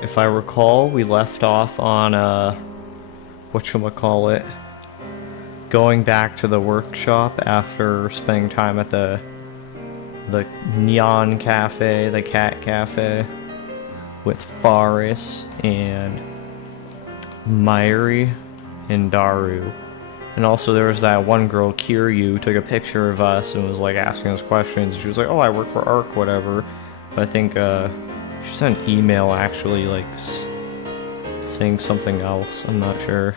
If I recall, we left off on, whatchamacallit, going back to the workshop after spending time at the Neon Cafe, the Cat Cafe, with Faris and Myri and Daru. And also there was that one girl, Kiryu, who took a picture of us and was like asking us questions. She was like, oh, I work for ARC, whatever. But I think she sent an email actually, like, saying something else. I'm not sure.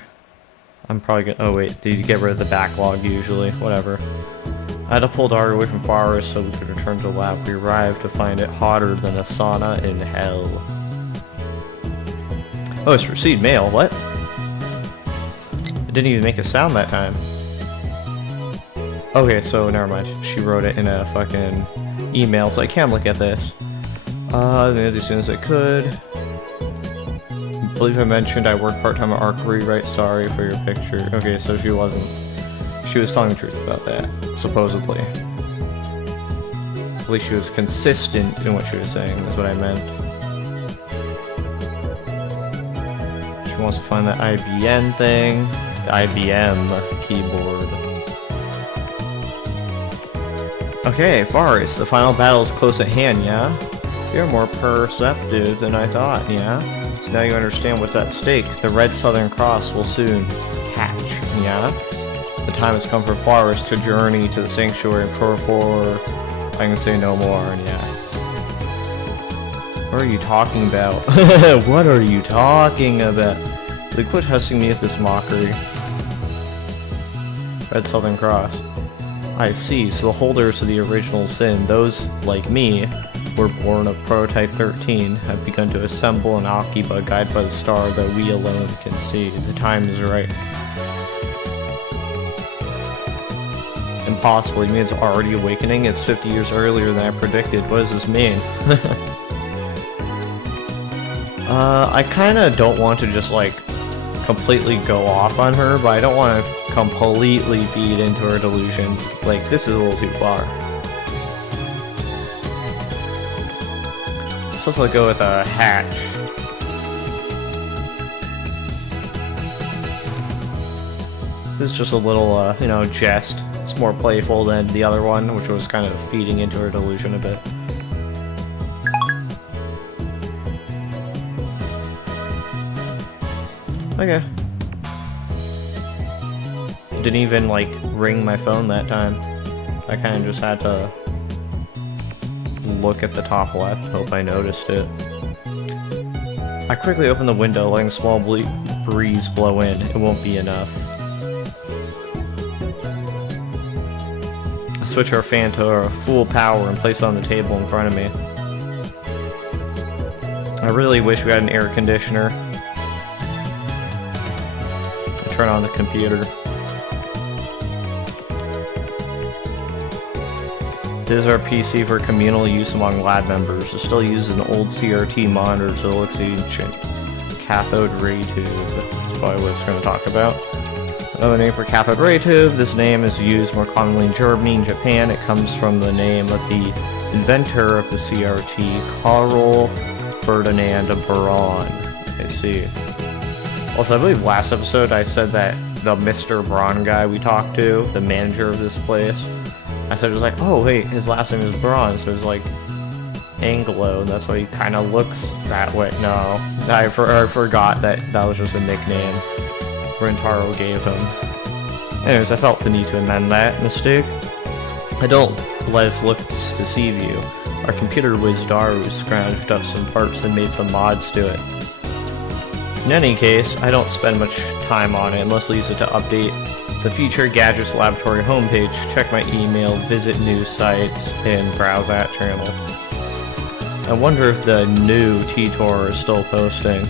I'm probably gonna... Oh wait, did you get rid of the backlog usually? Whatever. I had to pull Daru away from Faris so we could return to the lab. We arrived to find it hotter than a sauna in hell. Oh, it's received mail. What? It didn't even make a sound that time. Okay, so never mind. She wrote it in a fucking email, so I can look at this. As soon as I could. I believe I mentioned I work part-time at ARC Rewrite. Sorry for your picture. Okay, so she wasn't... She was telling the truth about that, supposedly. At least she was consistent in what she was saying, is what I meant. She wants to find that IBM thing. The IBM keyboard. Okay, Faris, the final battle is close at hand, yeah? You're more perceptive than I thought, yeah? So now you understand what's at stake. The Red Southern Cross will soon hatch, yeah? The time has come for Faris to journey to the sanctuary for I can say no more, and yeah. What are you talking about? What are you talking about? Like, quit husking me at this mockery. Red Southern Cross. I see, so the holders of the original sin, those, like me, were born of Prototype 13, have begun to assemble an Akiba guided by the star that we alone can see. The time is right. Impossible, you mean it's already awakening? It's 50 years earlier than I predicted. What does this mean? I kinda don't want to just, like, completely go off on her, but I don't want to completely feed into her delusions. Like, this is a little too far. Let's also go with a hatch. This is just a little, you know, jest. It's more playful than the other one, which was kind of feeding into her delusion a bit. Okay. Didn't even, like, ring my phone that time. I kind of just had to look at the top left, hope I noticed it. I quickly opened the window, letting a small breeze blow in. It won't be enough. I switch our fan to full power and place it on the table in front of me. I really wish we had an air conditioner. I turn on the computer. This is our PC for communal use among lab members. It still uses an old CRT monitor, so it looks ancient. Cathode ray tube. That's probably what it's going to talk about. Another name for cathode ray tube. This name is used more commonly in Germany and Japan. It comes from the name of the inventor of the CRT, Karl Ferdinand Braun. I see. Also, I believe last episode I said that the Mr. Braun guy we talked to, the manager of this place, I said it was like, oh wait, his last name is Braun, so it's like Anglo, and that's why he kind of looks that way. No, I forgot that that was just a nickname Rentaro gave him. Anyways, I felt the need to amend that mistake. I don't let his looks deceive you. Our computer whiz Daru scrounged up some parts and made some mods to it. In any case, I don't spend much time on it, mostly use it to update the Future Gadgets Laboratory homepage, check my email, visit news sites, and browse that channel. I wonder if the new Titor is still posting.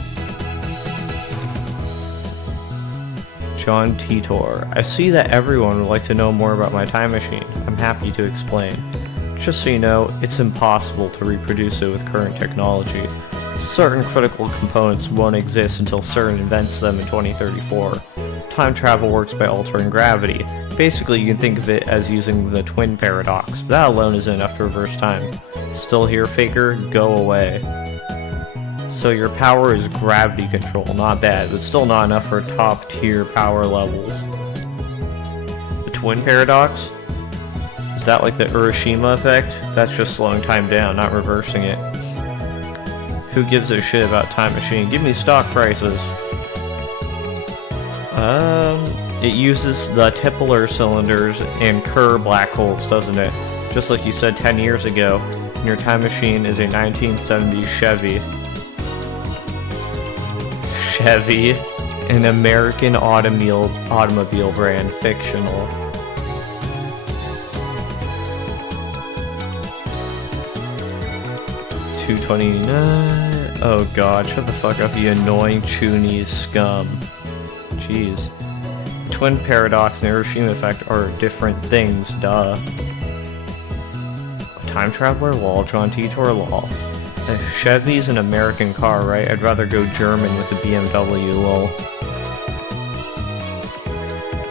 John Titor. I see that everyone would like to know more about my time machine. I'm happy to explain. Just so you know, it's impossible to reproduce it with current technology. Certain critical components won't exist until CERN invents them in 2034. Time travel works by altering gravity. Basically, you can think of it as using the twin paradox, but that alone isn't enough to reverse time. Still here, Faker? Go away. So your power is gravity control, not bad, but still not enough for top tier power levels. The twin paradox? Is that like the Hiroshima effect? That's just slowing time down, not reversing it. Who gives a shit about Time Machine? Give me stock prices. It uses the Tipler cylinders and Kerr black holes, doesn't it? Just like you said 10 years ago, and your Time Machine is a 1970s Chevy. Chevy, an American automobile brand, fictional. $229. Oh god, shut the fuck up, you annoying Chunese scum. Jeez. The twin paradox and Hiroshima effect are different things, duh. A time traveler? Lol. John Titor? Lol. A Chevy's an American car, right? I'd rather go German with the BMW, lol.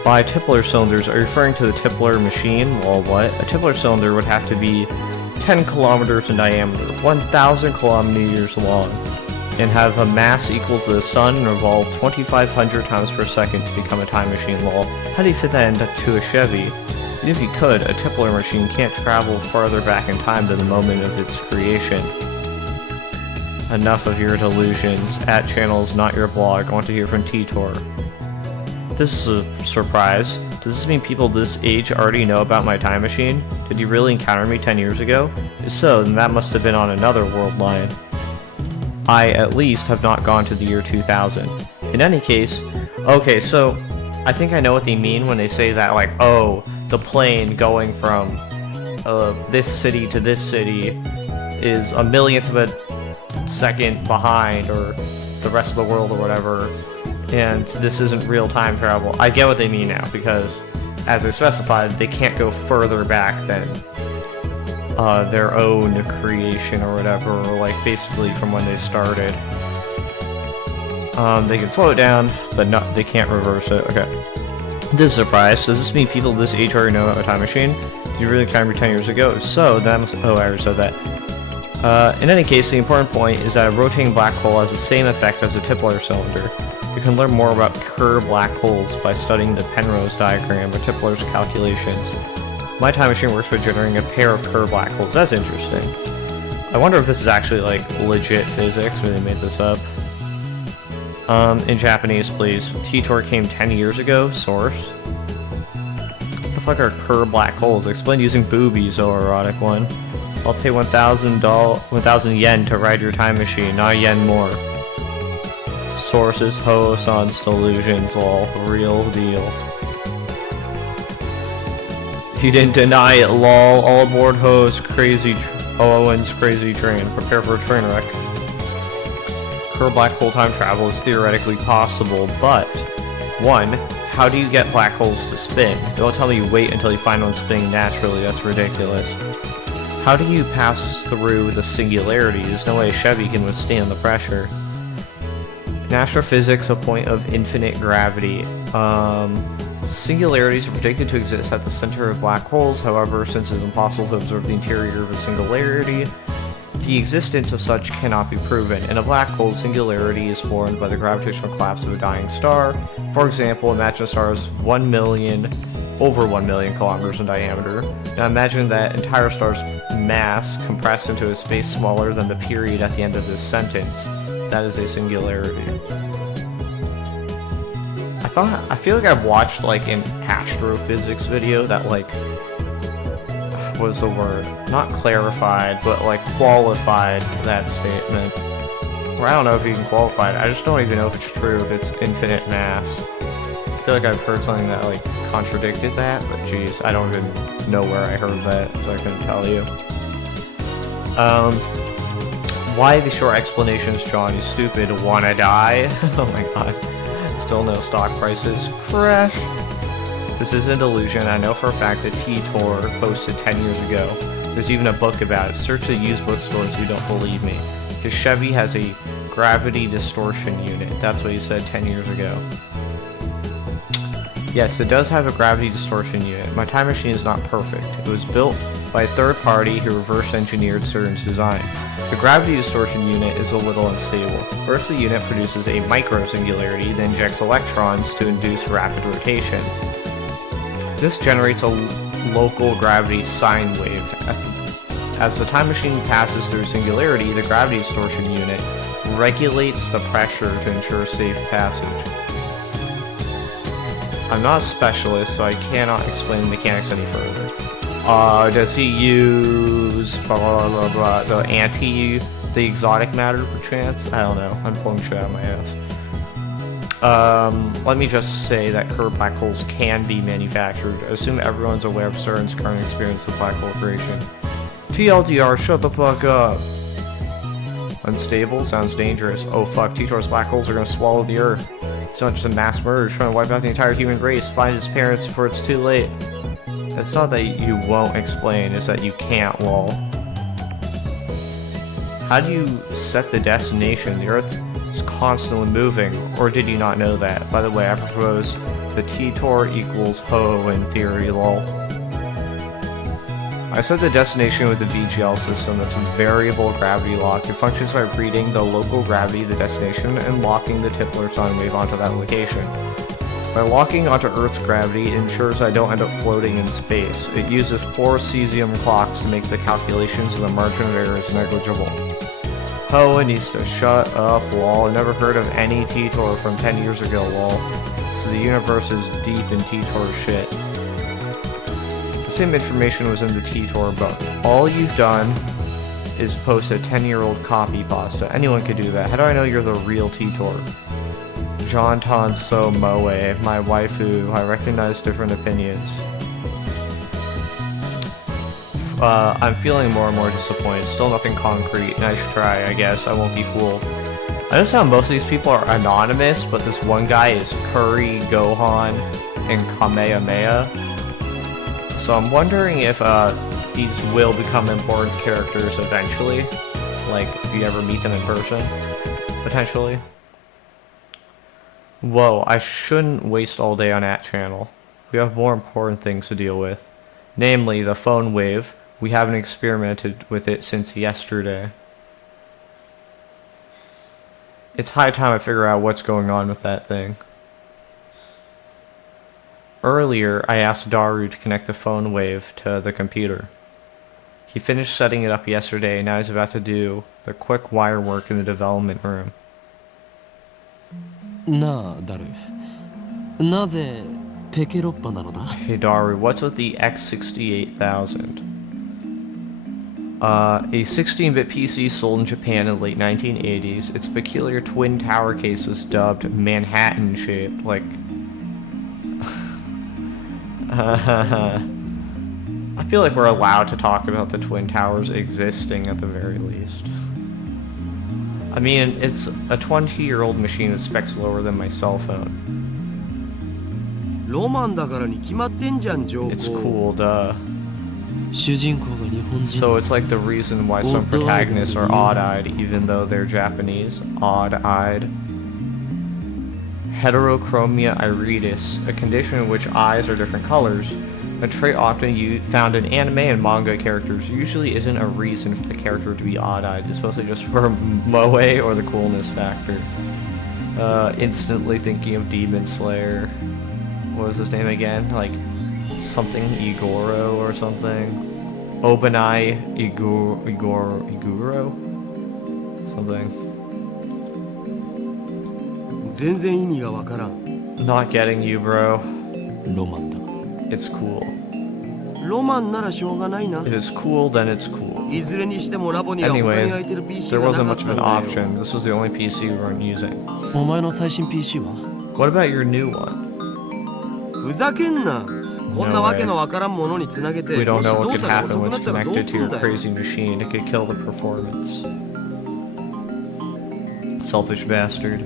By Tipler cylinders, are you referring to the Tipler machine? Lol, what? A Tipler cylinder would have to be 10 kilometers in diameter, 1,000 kilometers long, and have a mass equal to the sun and revolve 2,500 times per second to become a time machine, lol. How do you fit that into a Chevy? Even if you could, a Tipler machine can't travel farther back in time than the moment of its creation. Enough of your delusions. At channels, not your blog. I want to hear from Titor. This is a surprise. Does this mean people this age already know about my time machine? Did you really encounter me 10 years ago? If so, then that must have been on another world line. I, at least, have not gone to the year 2000. In any case, okay, so I think I know what they mean when they say that, like, oh, the plane going from this city to this city is a millionth of a second behind, or the rest of the world, or whatever, and this isn't real time travel. I get what they mean now, because as they specified, they can't go further back than their own creation or whatever, or like basically from when they started. They can slow it down, but no, they can't reverse it. Okay. This is a surprise. Does this mean people this age already know about a time machine? Did you really encounter me 10 years ago? If so, that must... Oh, I already said that. In any case, the important point is that a rotating black hole has the same effect as a Tipler cylinder. You can learn more about Kerr black holes by studying the Penrose diagram or Tipler's calculations. My time machine works by generating a pair of Kerr black holes. That's interesting. I wonder if this is actually like legit physics, or they made this up. In Japanese, please. Titor came 10 years ago. Source. What the fuck are Kerr black holes? Explain using boobies, oh erotic one. I'll pay 1,000 yen to ride your time machine, not a yen more. Sources, Ho-san's delusions, lol. Real deal. You didn't deny it, lol. All aboard Owen's crazy train. Prepare for a train wreck. Kerr black hole time travel is theoretically possible, but 1. How do you get black holes to spin? Don't tell me you wait until you find one spinning naturally, that's ridiculous. How do you pass through the singularity? There's no way a Chevy can withstand the pressure. In astrophysics, a point of infinite gravity. Singularities are predicted to exist at the center of black holes, however, since it is impossible to observe the interior of a singularity, the existence of such cannot be proven. In a black hole, singularity is formed by the gravitational collapse of a dying star. For example, imagine a star is over 1 million kilometers in diameter. Now imagine that entire star's mass compressed into a space smaller than the period at the end of this sentence. That is a singularity. I feel like I've watched like an astrophysics video that like, what is the word? Not clarified, but like qualified that statement. Or I don't know if you can qualify it. I just don't even know if it's true, if it's infinite mass. I feel like I've heard something that like contradicted that, but geez, I don't even know where I heard that, so I couldn't tell you. Why the short explanations, John? You stupid. Wanna die? Oh my god. Still no stock prices. Crash. This is a delusion. I know for a fact that Titor posted 10 years ago. There's even a book about it. Search the used bookstores if you don't believe me. His Chevy has a gravity distortion unit. That's what he said 10 years ago. Yes, it does have a gravity distortion unit. My time machine is not perfect. It was built by a third party who reverse engineered CERN's design. The gravity distortion unit is a little unstable. First, the unit produces a micro-singularity, then injects electrons to induce rapid rotation. This generates a local gravity sine wave. As the time machine passes through singularity, the gravity distortion unit regulates the pressure to ensure safe passage. I'm not a specialist, so I cannot explain the mechanics any further. Does he use blah blah blah, the exotic matter perchance? I don't know. I'm pulling shit out of my ass. Let me just say that curved black holes can be manufactured. I assume everyone's aware of CERN's current experience of black hole creation. TLDR, shut the fuck up. Unstable? Sounds dangerous. Oh fuck, Titor's black holes are gonna swallow the Earth. It's not just a mass murder, trying to wipe out the entire human race. Find his parents before it's too late. It's not that you won't explain, it's that you can't, lol. How do you set the destination? The Earth is constantly moving, or did you not know that? By the way, I propose the Titor equals Ho in theory, lol. I set the destination with the VGL system that's variable gravity lock. It functions by reading the local gravity of the destination and locking the Tipler sine wave onto that location. By locking onto Earth's gravity, it ensures I don't end up floating in space. It uses 4 cesium clocks to make the calculations, so the margin of error is negligible. Hoa needs to shut up, lol. I never heard of any Titor from 10 years ago, lol. So the universe is deep in Titor shit. The same information was in the Titor book. All you've done is post a 10-year-old copy pasta. Anyone could do that. How do I know you're the real Titor? Jontan So Moe, my waifu. I recognize different opinions. I'm feeling more and more disappointed. Still nothing concrete. Nice try, I guess. I won't be fooled. I notice how most of these people are anonymous, but this one guy is Curry, Gohan, and Kamehameha. So I'm wondering if these will become important characters eventually. Like, if you ever meet them in person. Potentially. Whoa, I shouldn't waste all day on that channel. We have more important things to deal with. Namely, the phone wave. We haven't experimented with it since yesterday. It's high time I figure out what's going on with that thing. Earlier, I asked Daru to connect the phone wave to the computer. He finished setting it up yesterday, and now he's about to do the quick wire work in the development room. Hey Daru, what's with the X68000? A 16-bit PC sold in Japan in the late 1980s. Its peculiar twin tower case was dubbed Manhattan-shaped, like... I feel like we're allowed to talk about the Twin Towers existing at the very least. I mean, it's a 20-year-old machine with specs lower than my cell phone. It's cool, duh. So it's like the reason why some protagonists are odd-eyed even though they're Japanese. Odd-eyed. Heterochromia iridis, a condition in which eyes are different colors. A trait often found in anime and manga characters usually isn't a reason for the character to be odd-eyed. It's mostly just for moe or the coolness factor. Instantly thinking of Demon Slayer. What was his name again? Like, something Igoro or something? Obanai Iguro? Something. Not getting you, bro. It's cool. It is cool, then it's cool. Anyway, there wasn't much of an option. This was the only PC we weren't using. What about your new one? No way. We don't know what could happen when it's connected to your crazy machine. It could kill the performance. Selfish bastard.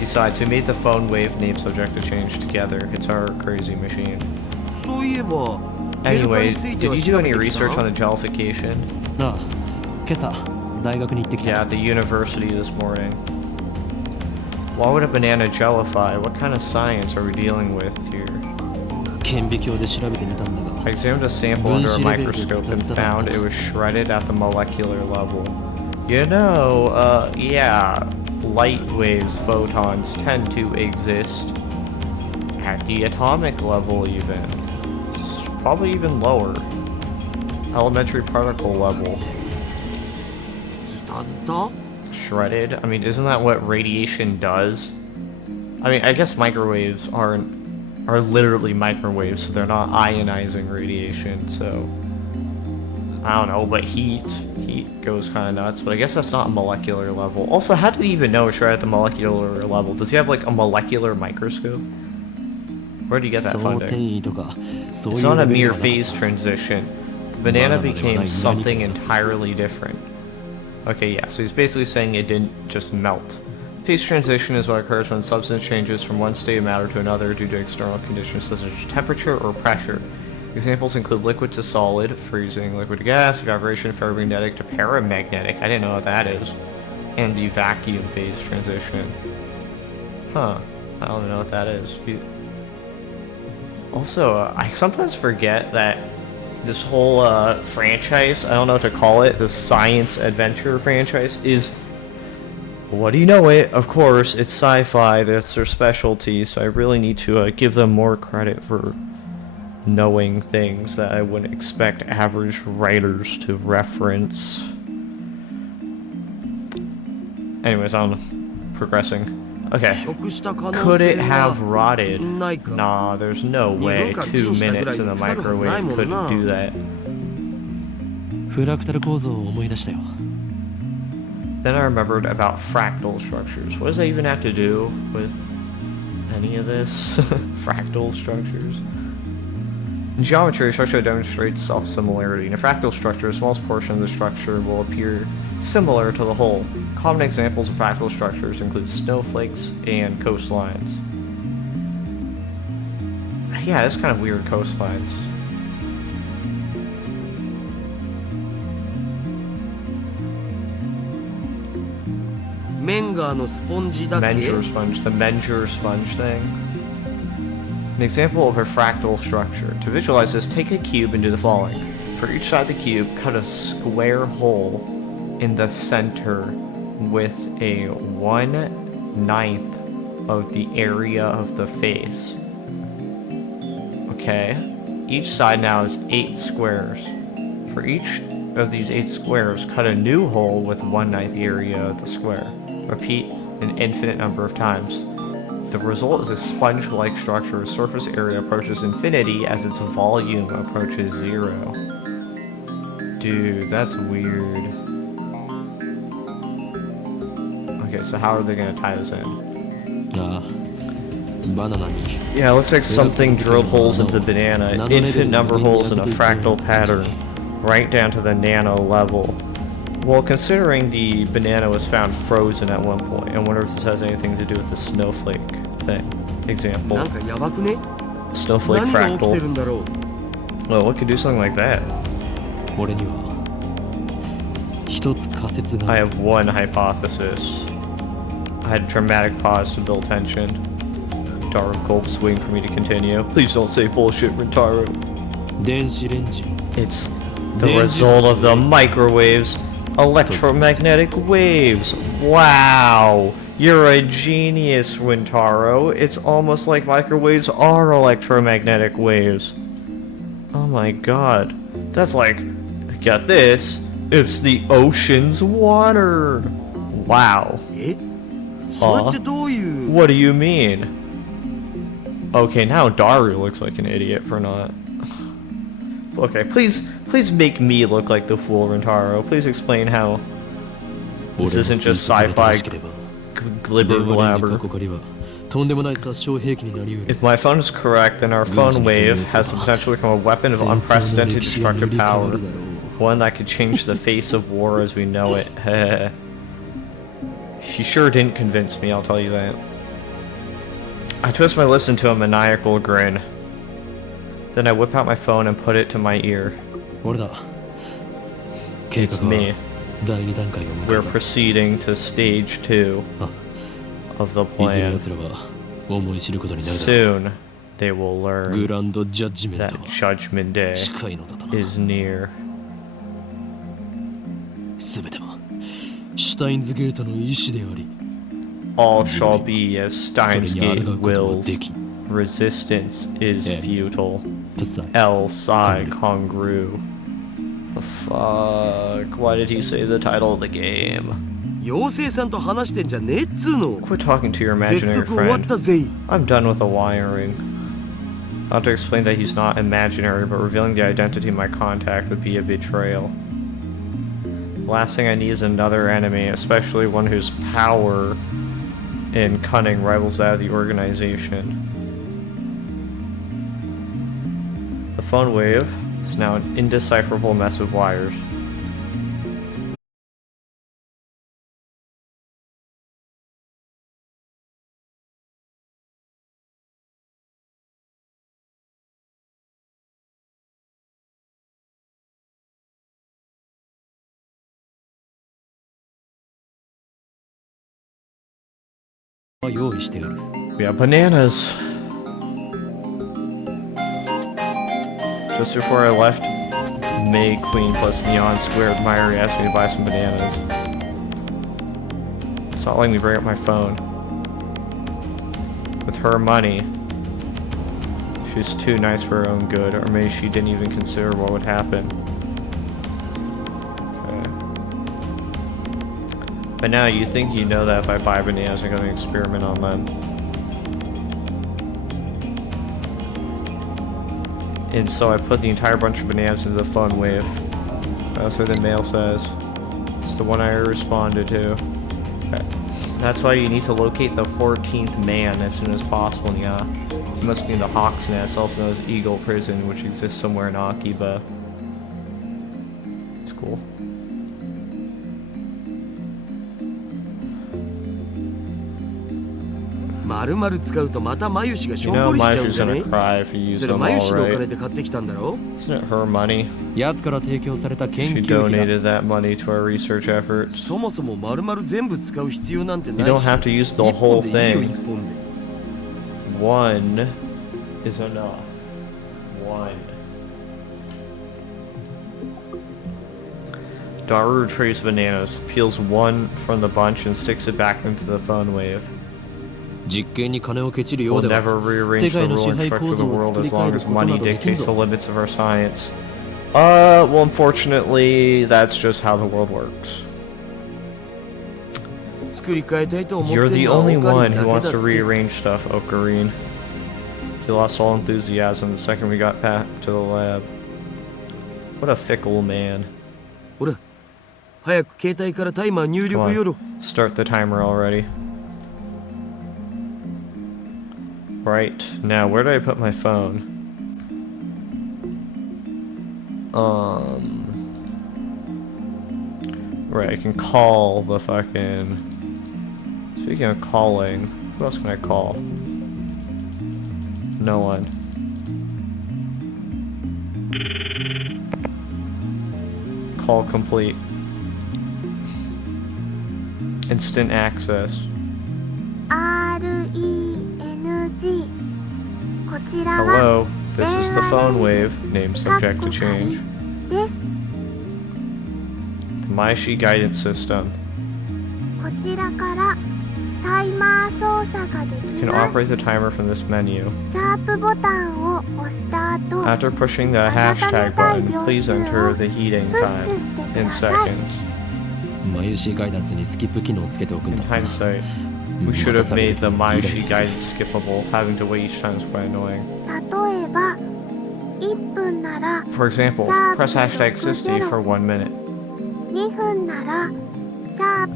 Besides, we made the phone wave name subject to change together. It's our crazy machine. Anyway, did you do any research on the jellification? Yeah, at the university this morning. Why would a banana jellify? What kind of science are we dealing with here? I examined a sample under a microscope and found it was shredded at the molecular level. You know, yeah, light waves, photons, tend to exist at the atomic level even. It's probably even lower. Elementary particle level. Shredded? I mean, isn't that what radiation does? I mean, I guess microwaves are literally microwaves, so they're not ionizing radiation, so I don't know, but heat goes kind of nuts, but I guess that's not a molecular level. Also, how did he even know it's right at the molecular level? Does he have like a molecular microscope? Where did he get that funding? It's not a mere phase transition. The banana became something entirely different. Okay, yeah, so he's basically saying it didn't just melt. Phase transition is what occurs when substance changes from one state of matter to another due to external conditions such as temperature or pressure. Examples include liquid to solid, freezing, liquid to gas, evaporation, ferromagnetic to paramagnetic, I didn't know what that is, and the vacuum phase transition. Huh, I don't know what that is. Also, I sometimes forget that this whole franchise, I don't know what to call it, the science adventure franchise, is, what do you know it? Of course, it's sci-fi, that's their specialty, so I really need to give them more credit for knowing things that I wouldn't expect average writers to reference. Anyways, I'm progressing. Okay. Could it have rotted? Nah, there's no way 2 minutes in the microwave couldn't do that. Then I remembered about fractal structures. What does that even have to do with any of this? Fractal structures? In geometry, a structure demonstrates self-similarity. In a fractal structure, the smallest portion of the structure will appear similar to the whole. Common examples of fractal structures include snowflakes and coastlines. Yeah, it's kind of weird, coastlines. Menger sponge, the Menger sponge thing. An example of a fractal structure. To visualize this, take a cube and do the following. For each side of the cube, cut a square hole in the center with a 1/9 of the area of the face. Okay. Each side now is 8 squares. For each of these 8 squares, cut a new hole with 1/9 the area of the square. Repeat an infinite number of times. The result is a sponge-like structure whose surface area approaches infinity as its volume approaches 0. Dude, that's weird. Okay, so how are they gonna tie this in? Yeah, it looks like something drilled holes into the banana. Infinite number holes in a fractal pattern, right down to the nano level. Well, considering the banana was found frozen at one point, I wonder if this has anything to do with the snowflake thing. Example. Snowflake fractal. Well, what could do something like that? I have one hypothesis. I had a dramatic pause to build tension. Dark gulps waiting for me to continue. Please don't say bullshit, Rintaro. It's the result of the microwaves. Electromagnetic waves. Wow. You're a genius, Rintaro. It's almost like microwaves are electromagnetic waves. Oh my god. That's like, get this. It's the ocean's water. Wow. What do you mean? Okay, now Daru looks like an idiot for not... Okay, please make me look like the fool, Rintaro. Please explain how this isn't just sci-fi glibber glabber. If my phone is correct, then our phone wave has the potential to become a weapon of unprecedented destructive power. One that could change the face of war as we know it. She sure didn't convince me, I'll tell you that. I twist my lips into a maniacal grin. Then I whip out my phone and put it to my ear. It's me. We're proceeding to stage 2 of the plan. Soon, they will learn that Judgment Day is near. All shall be as Steins Gate wills. Resistance is futile. El Psi Congru. The fuck? Why did he say the title of the game? Quit talking to your imaginary friend. I'm done with the wiring. I'll have to explain that he's not imaginary, but revealing the identity of my contact would be a betrayal. The last thing I need is another enemy, especially one whose power and cunning rivals that of the organization. The phone wave is now an indecipherable mess of wires. We have bananas. Just before I left, May Queen plus Neon Squared Myri asked me to buy some bananas. It's not letting me bring up my phone. With her money, she's too nice for her own good, or maybe she didn't even consider what would happen. Okay. But now you think you know that if I buy bananas, I'm going to experiment on them. And so I put the entire bunch of bananas into the phone wave. That's what the mail says. It's the one I responded to. Okay. That's why you need to locate the 14th man as soon as possible. Yeah, he must be in the Hawk's Nest, also known as Eagle Prison, which exists somewhere in Akiba. It's cool. You know Mayushi's gonna cry if you use them all right. Isn't it her money? She donated that money to our research efforts. You don't have to use the whole thing. One is enough. One. Daru retrieves bananas, peels one from the bunch and sticks it back into the phone wave. We'll never rearrange the rule and structure of the world as long as money dictates the limits of our science. Well, unfortunately, that's just how the world works. You're the only one who wants to rearrange stuff, Ocarine. He lost all enthusiasm the second we got back to the lab. What a fickle man. Come on, start the timer already. Right, now where do I put my phone? Right, I can call the fucking... Speaking of calling, who else can I call? No one. Call complete. Instant access. Hello, this is the phone wave, name subject to change. The Maishi guidance system. You can operate the timer from this menu. After pushing the hashtag button, please enter the heating time in seconds. In hindsight, we should have made the Maishi guidance skippable. Having to wait each time is quite annoying. For example, press hashtag 60 for 1 minute.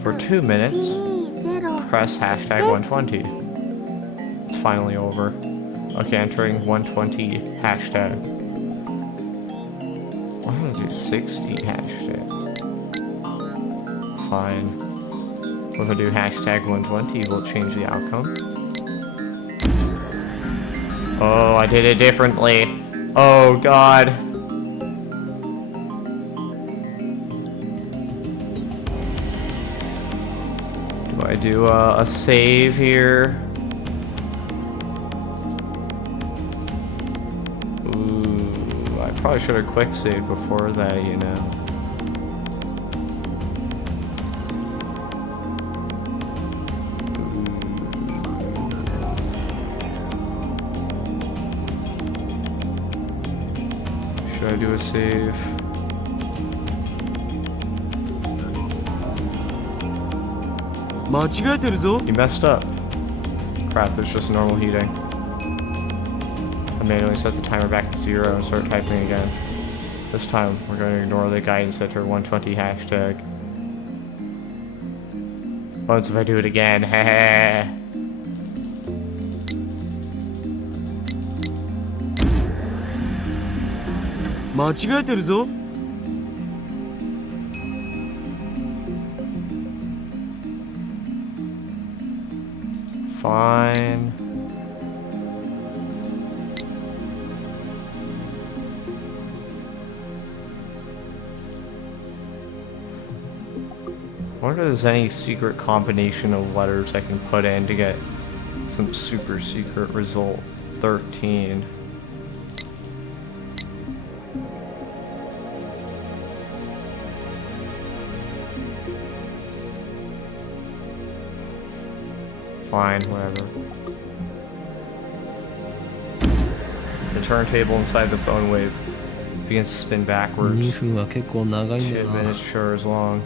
For 2 minutes, press hashtag 120. It's finally over. Okay, entering 120 hashtag. Why don't I do 60 hashtag? Fine. What if I do hashtag 120? Will it change the outcome? Oh, I did it differently. Oh, God. Do I do a save here? probably should have quick saved before that, you know. Should I do a save? You messed up. Crap, it's just normal heating. I manually set the timer back to 0 and start typing again. This time, we're going to ignore the guidance set to 120 hashtag. Once if I do it again, heh. Fine. I wonder if there's any secret combination of letters I can put in to get some super secret result. 13. Fine, whatever. The turntable inside the phone wave begins to spin backwards. 2 minutes sure is long.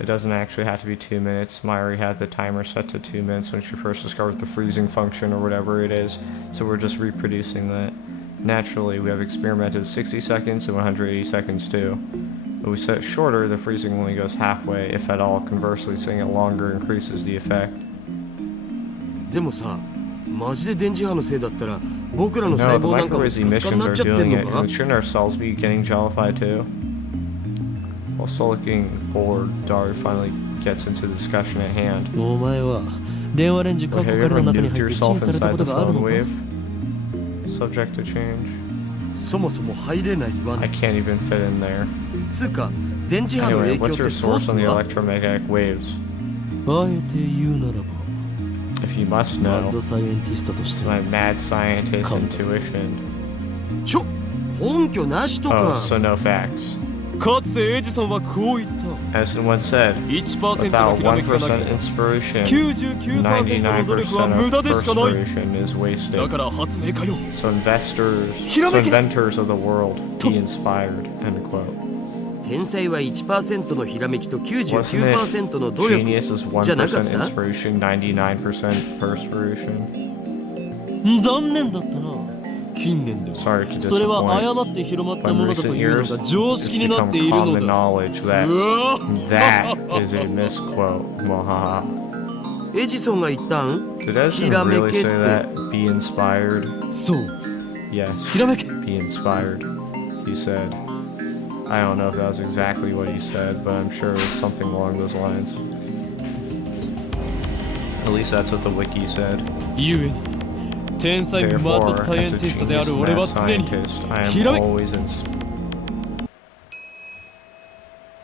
It doesn't actually have to be 2 minutes. Myri had the timer set to 2 minutes when she first discovered the freezing function or whatever it is, so we're just reproducing that. Naturally, we have experimented 60 seconds and 180 seconds too. But we set it shorter, the freezing only goes halfway, if at all. Conversely, setting it longer increases the effect. No, the microwave's emissions are doing it, and shouldn't our cells be getting jellified too? While still looking bored, Daru finally gets into the discussion at hand. Wait, have you ever nuked yourself inside the phone wave? Subject to change. I can't even fit in there. Anyway, what's your source on the electromagnetic waves? If you must know, it's my mad scientist intuition. Oh, so no facts. Edison once said, without 1% inspiration, 99% of perspiration is wasted. So inventors of the world, be inspired, end quote. Wasn't it genius is 1% inspiration, 99% perspiration? Sorry to disappoint, but in recent years, it's become common knowledge that that is a misquote. Mwahaha. Did Edison really say that? Be inspired? Yes, be inspired, he said. I don't know if that was exactly what he said, but I'm sure it was something along those lines. At least that's what the wiki said. Therefore, as a genius mad scientist, I am always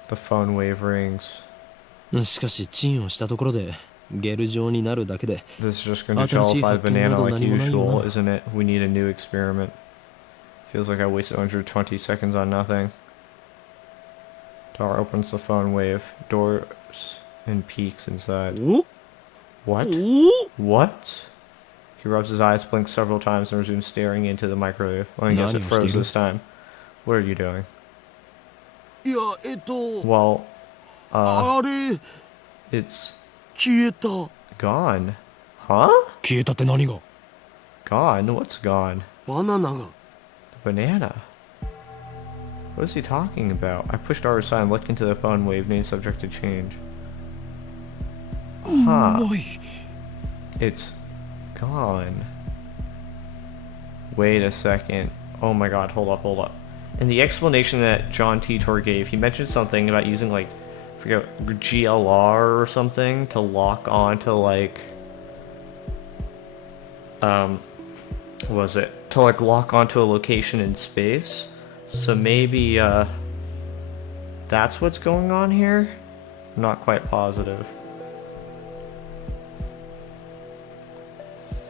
The phone wave rings. This is just going to jellify the banana like usual, isn't it? We need a new experiment. Feels like I wasted 120 seconds on nothing. Door opens the phone wave. Doors and peeks inside. What? What? He rubs his eyes, blinks several times, and resumes staring into the microwave. Well, I guess it froze this time. What are you doing? Well, it's gone. Huh? Gone? What's gone? The banana. What is he talking about? I pushed R aside and looked into the phone wave, made subject to change. Huh. It's gone. Wait a second. Oh my god, hold up. In the explanation that John Titor gave, he mentioned something about using, like, I forget, GLR or something to lock onto, like, what was it? To, like, lock onto a location in space. So maybe, that's what's going on here? I'm not quite positive.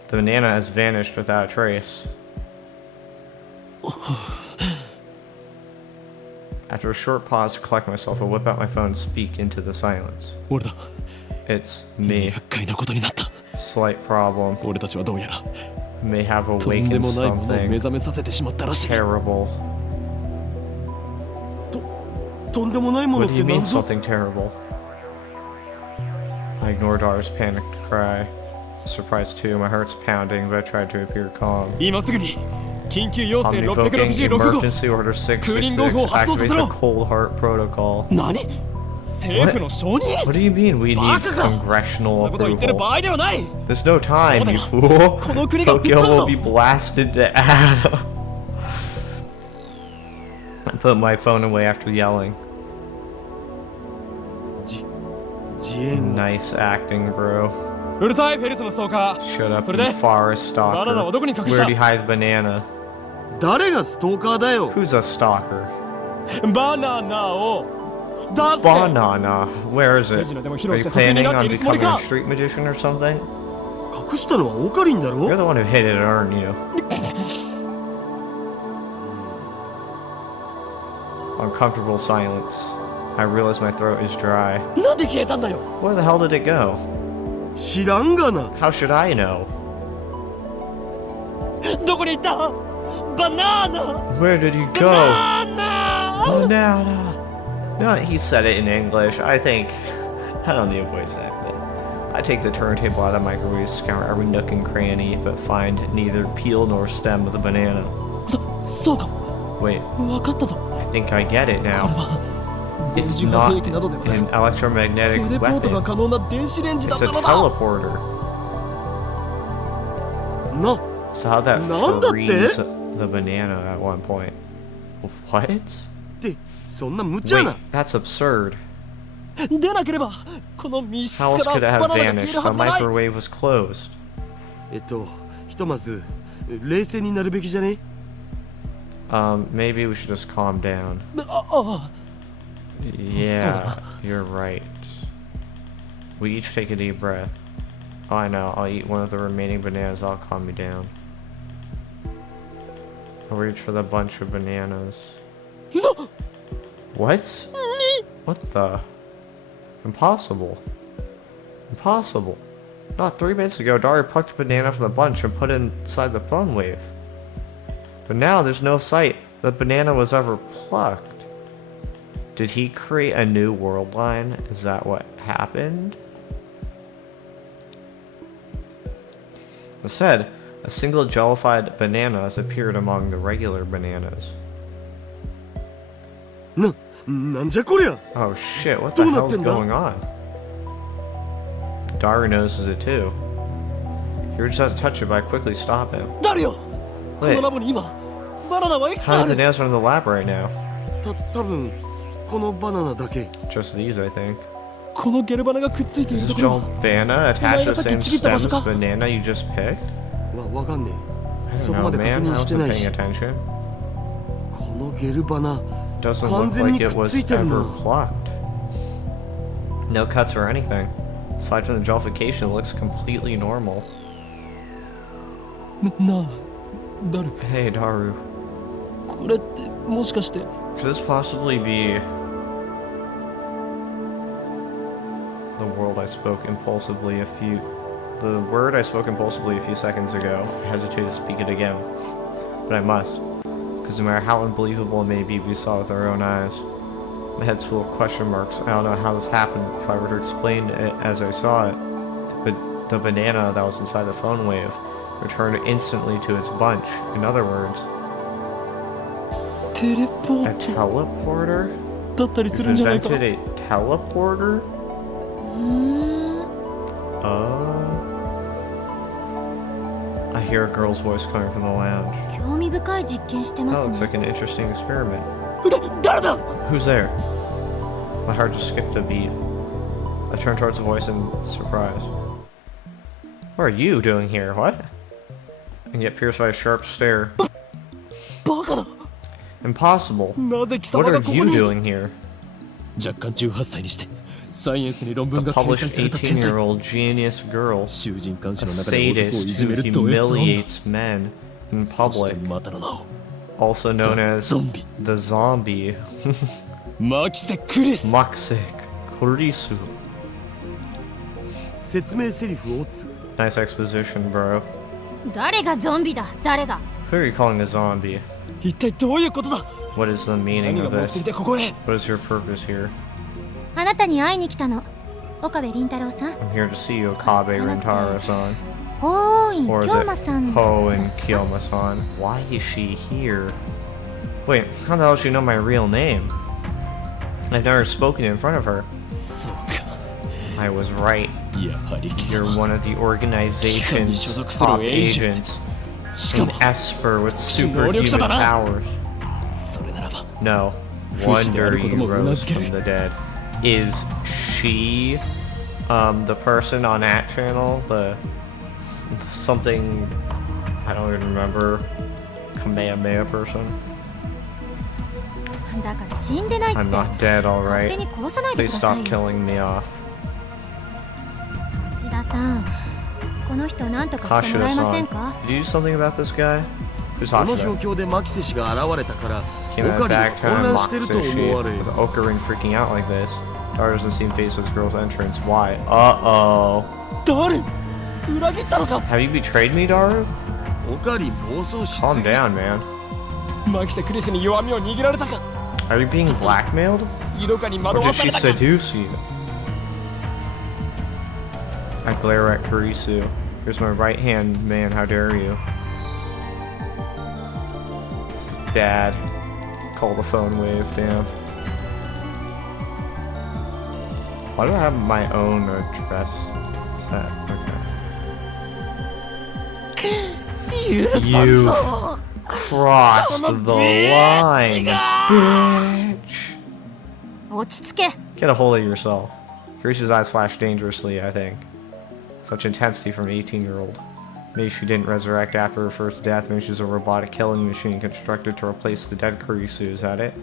The banana has vanished without a trace. After a short pause to collect myself, I whip out my phone and speak into the silence. 俺だ。 It's me. 厄介なことになった。 Slight problem. 俺たちはどうやら May have とんで awakened もないものを目 something 覚めさせてしまったらしい。 terrible. とんでもないもの What っ do て you mean 何ぞ。 something terrible? I ignore Dara's panicked cry. Surprised too, my heart's pounding, but I tried to appear calm. 今すぐに緊急要請 I'm invoking 666号。 emergency order クーリングオフを 666. 発動させ Activate ろ。 the cold heart protocol. 何？政府の承認？ What do you mean we バ need カか。そん congressional なこと言ってる approval? 場合ではない。 There's no time, you fool. この国が Tokyo 吹っ飛ぶぞ。 will be blasted to Adam. I put my phone away after yelling. 自演を Nice acting, bro. うるさいフェルスの総科。 Shut up, そ you れで forest バナナは stalker. どこに隠し Where た do you hide the banana? 誰がストーカーだよ。 Who's a stalker? バナナを出せ。 Banana. Where is it? 手品でも披 Are 露し you て得意に planning なって on いるつもり becoming a か。 street magician or something? 隠したのはオカリンだ You're ろ。 the one who hit it, aren't you? Uncomfortable silence. I realize my throat is dry. なんで消えたんだよ。 Where the hell did it go? 知らんがな。 How should I know? どこに行った？バナナ。 Where did you go? バナナ。 Banana. No, he said it in English. I think. I don't need a voice acting. I take the turntable out of the microwave, scour every nook and cranny, but find neither peel nor stem of the banana. そうか。 Wait, わかったぞ。 I think I get it これ now. は電 It's 磁波 not 兵器などではな an く、 electromagnetic テレポートが weapon. 可能な電子レンジだっ It's た a のだ。 teleporter. な、 So how'd that なんだって？ freeze the banana at one point? What? ってそんな無茶 Wait, な。 that's absurd. でなければこの密室 How else か could it ら have バナナが消え vanished? るは The ずがない。 microwave was closed. ひとまず冷静になるべきじゃね。 Maybe we should just calm down. あ Yeah, you're right. We each take a deep breath. Oh, I know. I'll eat one of the remaining bananas. That'll calm me down. I'll reach for the bunch of bananas. No! What? What the? Impossible. Impossible. Not 3 minutes ago, Daria plucked a banana from the bunch and put it inside the phone wave. But now there's no sight that the banana was ever plucked. Did he create a new world line? Is that what happened? Instead, a single jellified banana has appeared among the regular bananas. なんじゃこりゃ。 Oh shit, what the hell's going on? Daru notices it too. He reaches out to touch it, but I quickly stop him. 誰よ。こ Wait, のラボに今バナナはいくつ how あ many る？ bananas are in the lab right now? 多分このバナナだけ。 Just these, I think. このゲルバナがくっついてい Is る this ところ。 Jolbana attached to the same Chiquita stems as basuka. banana you just picked? わかんね I え。そ don't こま know, で確 man. I 認して wasn't ない paying し。 attention. このゲルバナ Doesn't 完 look 全 like に it くっ was ついてる ever な。 plucked. No cuts or anything. Aside from the jellification, it looks completely normal. なあ、ダル。 Hey, Daru. これってもしかして。 Could this possibly be the word I spoke impulsively a few seconds ago? I hesitate to speak it again, but I must, because no matter how unbelievable it may be, we saw it with our own eyes. My head's full of question marks. I don't know how this happened. If I were to explain it as I saw it, but the banana that was inside the phone wave returned instantly to its bunch. In other words, テレポ a ート teleporter? だったりす You've るんじゃないか。 invented a teleporter? I hear a girl's voice coming from the lounge. 興味深い実験してま Oh, す it's ね。 like an interesting experiment. 誰だ？ Who's there? My heart just skipped a beat. I turn towards the voice in surprise. What are you doing here? What? And get pierced by a sharp stare. バカだ。 Impossible. なぜ貴 What 様 are がここ you に？ doing here? 若干18歳にしてサイエンスに論 A 文が掲載 published された天才。 18-year-old genius girl. 囚人監視 A の中で男をい sadist じめ who るド S 女。 humiliates men in そして public. またの名を Also known as zombie. the zombie. 牧瀬クリス Maksik Kurisu. 説明セリフオツ Nice exposition, bro. 誰がゾンビだ誰が Who are you calling a zombie? 一体どういうことだ What is the meaning 何が of 目 this? 的でここへ What is your purpose here? あなたに会いに来たの岡部倫太郎さん I'm here to see you, Okabe Rintaro-san. ほーい Or is 京 it 馬さん Ho and Kiyoma-san? Why is she here? Wait, how the hell does she know my real name? I've never spoken in front of her. そうか I was right. やはり貴 You're 様 one of the 機関に organization's 所属する top エージェント agents. しか An も esper with 能力者だ superhuman な powers. それならば No 不死であ wonder ること you もうな rose ずける from the dead. Is she the person on that channel? The something I don't even remember. Kamehameha person? だから死んでないって I'm not dead, 勝手に alright? 殺さないで Please くださ stop いよ killing me off. 橋田さんこの人何とかしてもらえません Hashida-san. か Did you do something about this guy? Who's この状 Hashida? 況で牧瀬氏が現れたから Came out オ of カリは back 混 time 乱してると思われ Moxie with Okarin freaking out like this. Daughter doesn't seem faced with this girl's entrance. Why? Uh-oh. 誰裏切ったのか Have you betrayed me, Daru? オカリ暴走しす Calm ぎ down, man. 牧瀬クリスに弱みを握られたか Are you being blackmailed? 色化に Or 惑 did わさ she れたか seduce you? I glare at Kurisu. Here's my right hand, man. How dare you? This is bad. Call the phone wave, damn. Why do I have my own address set? Okay. You crossed the line, bitch. 落ち着け Get a hold of yourself. Grace's eyes flashed dangerously, I think. Such intensity from an 18-year-old. Maybe she didn't resurrect after her first death. Maybe she's a robotic killing machine constructed to replace the dead Kurisu. Is that it?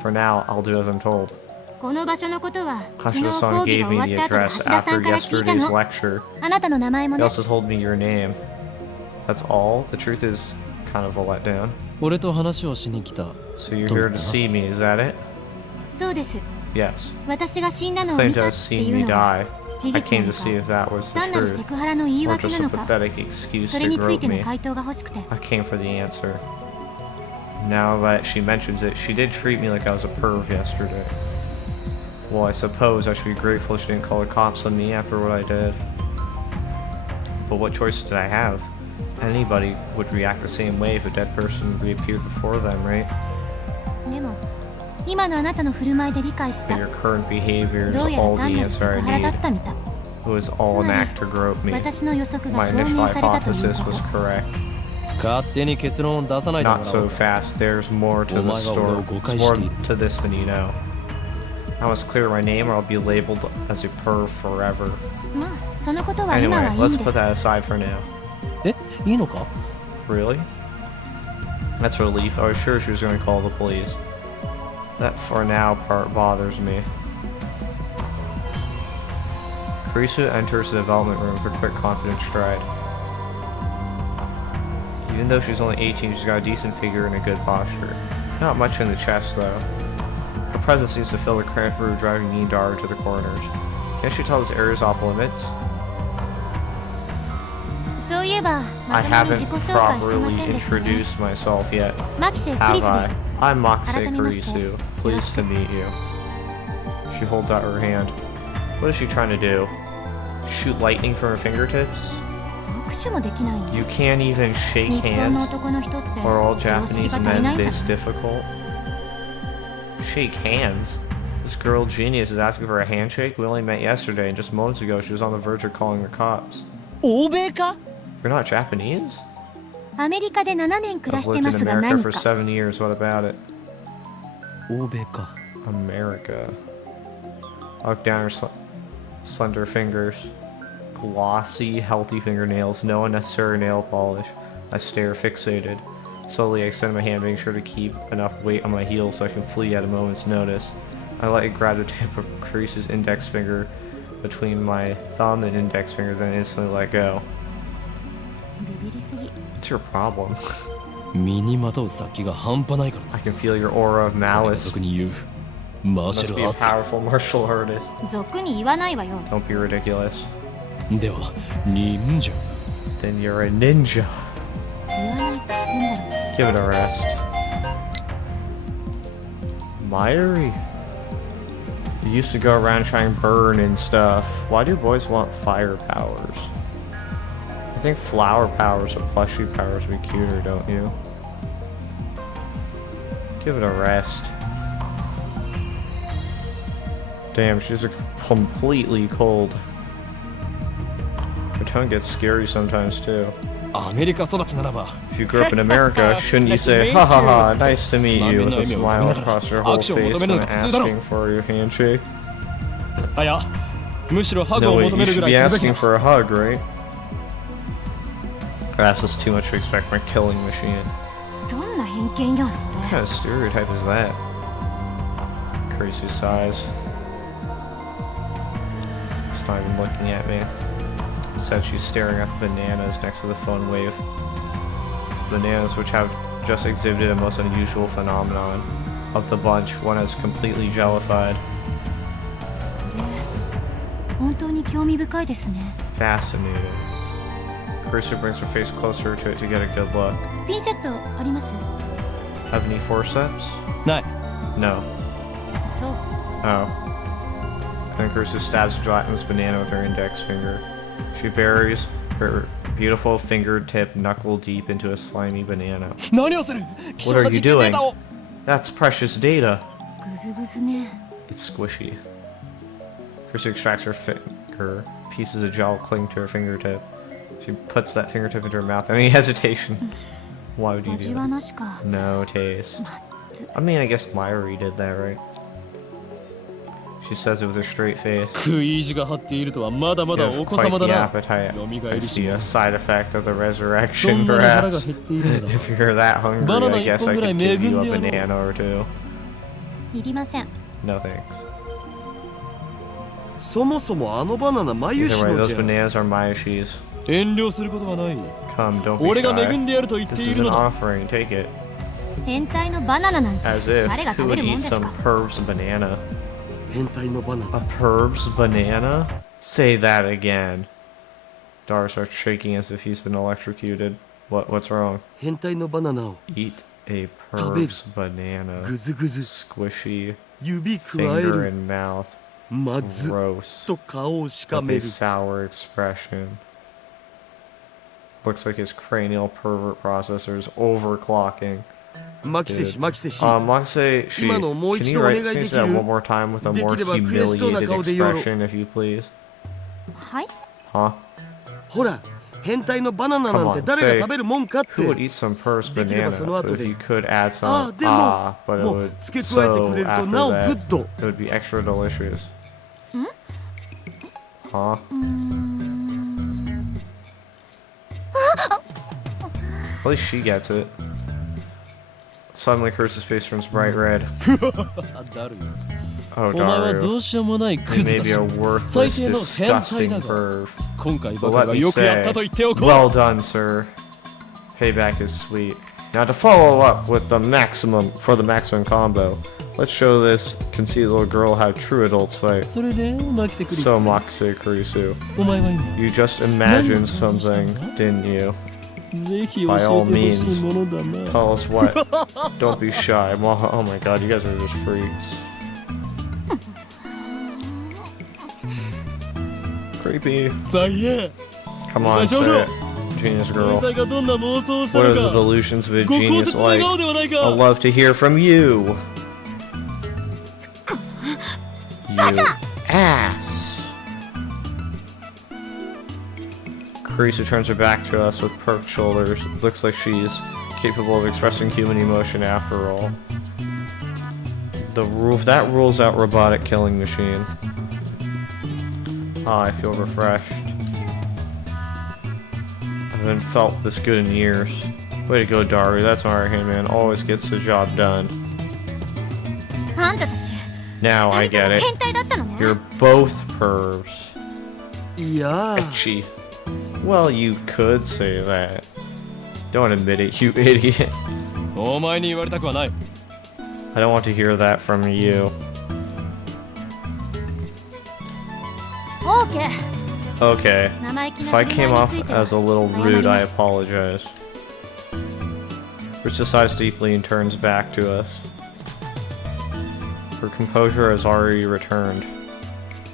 For now, I'll do as I'm told. この場所のことは昨日講 Hashida-san 義 gave が me 終 the わった後で address 橋田さ after んから聞いた yesterday's の lecture. あなたの名前も He ね also told me your name. That's all? The truth is kind of a letdown. 俺と話をしに来た So you're here to see me, is that it? そうです Yes. 私が死んだのを Claim 見 to た have って seen いう me のは die. 事 I 実 came な to の see か if that was 単な the るセ truth. クハラの言い Or 訳 just な a のか pathetic excuse そ to れについ grope ての me. 回答が欲しくて I came for the answer. Now that she mentions it, she did treat me like I was a perv yesterday. Well, I suppose I should be grateful she didn't call the cops on me after what I did. But what choice did I have? Anybody would react the same way if a dead person reappeared before them, right? でも今のあなたの振る舞いで理解し But た your current behavior is どうや all ら単 the なるセク answer I ハラだっ need. たみたい It was all an act to grope me. 私の予測が My 証 initial 明されたという hypothesis こ was と correct. 勝手に結論を出さないでも Not らお so う fast. There's more to the お前が俺を story. 誤 There's 解 more している to this than you know. I must clear my name or I'll be labeled as a perv forever. まあそのことは今 Anyway, はいい let's んで put す that aside for now. えいいのか Really? That's a relief. I was sure she was going to call the police. That for now part bothers me. Kurisu enters the development room for quick, confident stride. Even though she's only 18, she's got a decent figure and a good posture. Not much in the chest, though. Her presence seems to fill the cramped room, driving me and Daru to the corners. Can't she tell this area's off limits? そういえばま I ともに自 haven't 己紹介してま properly せんでしたね introduced myself yet. 牧瀬ク Have リスで I? す I'm Moxie 改めまして Kurisu. よろ Pleased し to く meet you. She holds out her hand. What is she trying to do? Shoot lightning from her fingertips? 握手もできないの You can't even shake 日本の hands? 男の人って Are all 常識 Japanese が足りな men いんじゃ this ない difficult? Shake hands? This girl genius is asking for a handshake? We only met yesterday, and just moments ago she was on the verge of calling the cops. 欧米か You're not Japanese? アメリカで7年暮ら I've して lived ま in すが America 何 for か 7 years. What about it? 欧米か America. I look down her slender fingers. Glossy, healthy fingernails, no unnecessary nail polish. I stare fixated. Slowly I extend my hand, making sure to keep enough weight on my heel so I can flee at a moment's notice. I lightly grab the tip of Crease's index finger between my thumb and index finger, then instantly let go. ビビりすぎ What's your problem? 身にまとう殺気が半端ないから I can feel your aura of な malice 俗に言うマーシ Must ャ be ル a アーツか。 powerful martial artist. 俗に言わないわよ。 Don't be ridiculous. では忍者。 Then you're a ninja. 言わないっつってんだろ。 Give it a rest. Myri. You used to go around trying to burn and stuff. Why do boys want fire powers? I think flower powers or plushy powers would be cuter, don't you? Give it a rest. Damn, she's completely cold. Her tone gets scary sometimes too. アメリカ育ちならば。 If you grew up in America, shouldn't you say, ha ha ha, nice to meet you, with a smile across your whole face when asking for your handshake? あや、むしろハグ No, を wait, 求 you める should ぐら be いするべ asking きだ。 for a hug, right? Perhaps it's too much to expect from a killing machine. どんな偏見よそ What れ。 kind of stereotype is that? Crazy size. She's not even looking at me. Instead, she's staring at the bananas next to the phone wave. Bananas, which have just exhibited a most unusual phenomenon. Of the bunch, one is completely jellified. 本当に興味深いですね。 Fascinating. Cruiser brings her face closer to it to get a good look. ピンセットあります？ Have any forceps? ない。 No. そう。 Oh. And Cruiser stabs a gelatinous banana with her index finger. She buries her beautiful fingertip knuckle deep into a slimy banana. 何をする？貴 What 重 are な you 実験デー doing? タを。 That's precious data. ぐずぐずね。 It's squishy. Cruiser extracts her finger. Pieces of gel cling to her fingertip. She puts that fingertip into her mouth. Any hesitation? Why would you 味 do は that? なしか。 No taste. I mean, I guess Myri did that, right? She says it with a straight face. 食い意地が張っているとはまだま You だ have お子 quite 様だ the な。 appetite. 蘇 I りし see も a side effect of the そ resurrection, んなに腹が perhaps. 減っているなら If you're that hungry, Banana I guess I 一本ぐらい could give you a 恵んでやろう。 banana or two. いりません。 No thanks. そもそもあのバナナマユ Either シ way, の those じゃん。 bananas are Mayashi's. 遠慮することはない。 Come, don't be 俺が恵 shy. んでやると言って This い is る an のだ。 offering, take it. 変態のバナナなんて As if, 誰が who 食べ would るもん eat です some か。 perv's banana? 変態のバナ A ナ。 perv's banana? Say that again. Dar starts shaking as if he's been electrocuted. What's wrong? 変態のバナナを Eat a 食べる。 perv's banana. ぐずぐず。 Squishy 指くわえ finger る。 in mouth. まずっ Gross. と顔をしか With め a る。 sour expression. Looks like his cranial pervert processor is overclocking. マキセシ、マキセシ。 Moxie, she, 今のをもう can 一 you 度お write 願いで can you き say that る？ one more time with a で more きれば悔しそうな humiliated 顔でよろ。 expression, if you please? はい。 Huh? ほら、変態のバナナ Come なんて on, 誰が say, 食べるもんかっ who would て。 eat some first できれば banana? その But 後 if で。 you could add あ some あ、でも、 but it もう would 付け加えてく so れると after なおグ that, ッド。 it would be extra delicious. Huh? うーん。 At least she gets it. Suddenly, Curse's face turns bright red. だるよ。 Oh, お前はど Daru. うしようもないク You ズ may だ be し a worthless, 最低の変態 disgusting だが perv. 今回 But ばか let りは me よくやっ say, たと言っておこう。 well done, sir. Payback is sweet. Now to follow up with the maximum combo, let's show this conceited little girl how true adults fight. それでマキセクリス So Moxie Kurisu, お前は今 you just imagined something, didn't you? ぜひ教 By えて all ほしい means. ものだな。 Tell us what. Don't be shy. Oh my god, you guys are just freaks. Creepy. さあ言え。 Come on, say it. Genius 天 girl. 才がどんな妄想をした What の are the か。 delusions of a ご高 genius 説な like? 顔ではない I'd か。 love to hear from you. You ass. Carissa turns her back to us with perked shoulders. Looks like she's capable of expressing human emotion after all. That rules out robotic killing machine. Ah, I feel refreshed. I haven't felt this good in years. Way to go, Daru. That's my right hand man. Always gets the job done. あんたたち Now I 二人と get も it. 変態だったのね。 You're both pervs. いやー、 Etchy. Well, you could say that. Don't admit it, you idiot. お前に言われたくはない。 I don't want to hear that from you. OK Okay. 生意気 If な I 振る舞 came いに off ついては as a little 謝り rude, ま I す apologize. Rich sighs deeply and turns back to us. Her composure has already returned.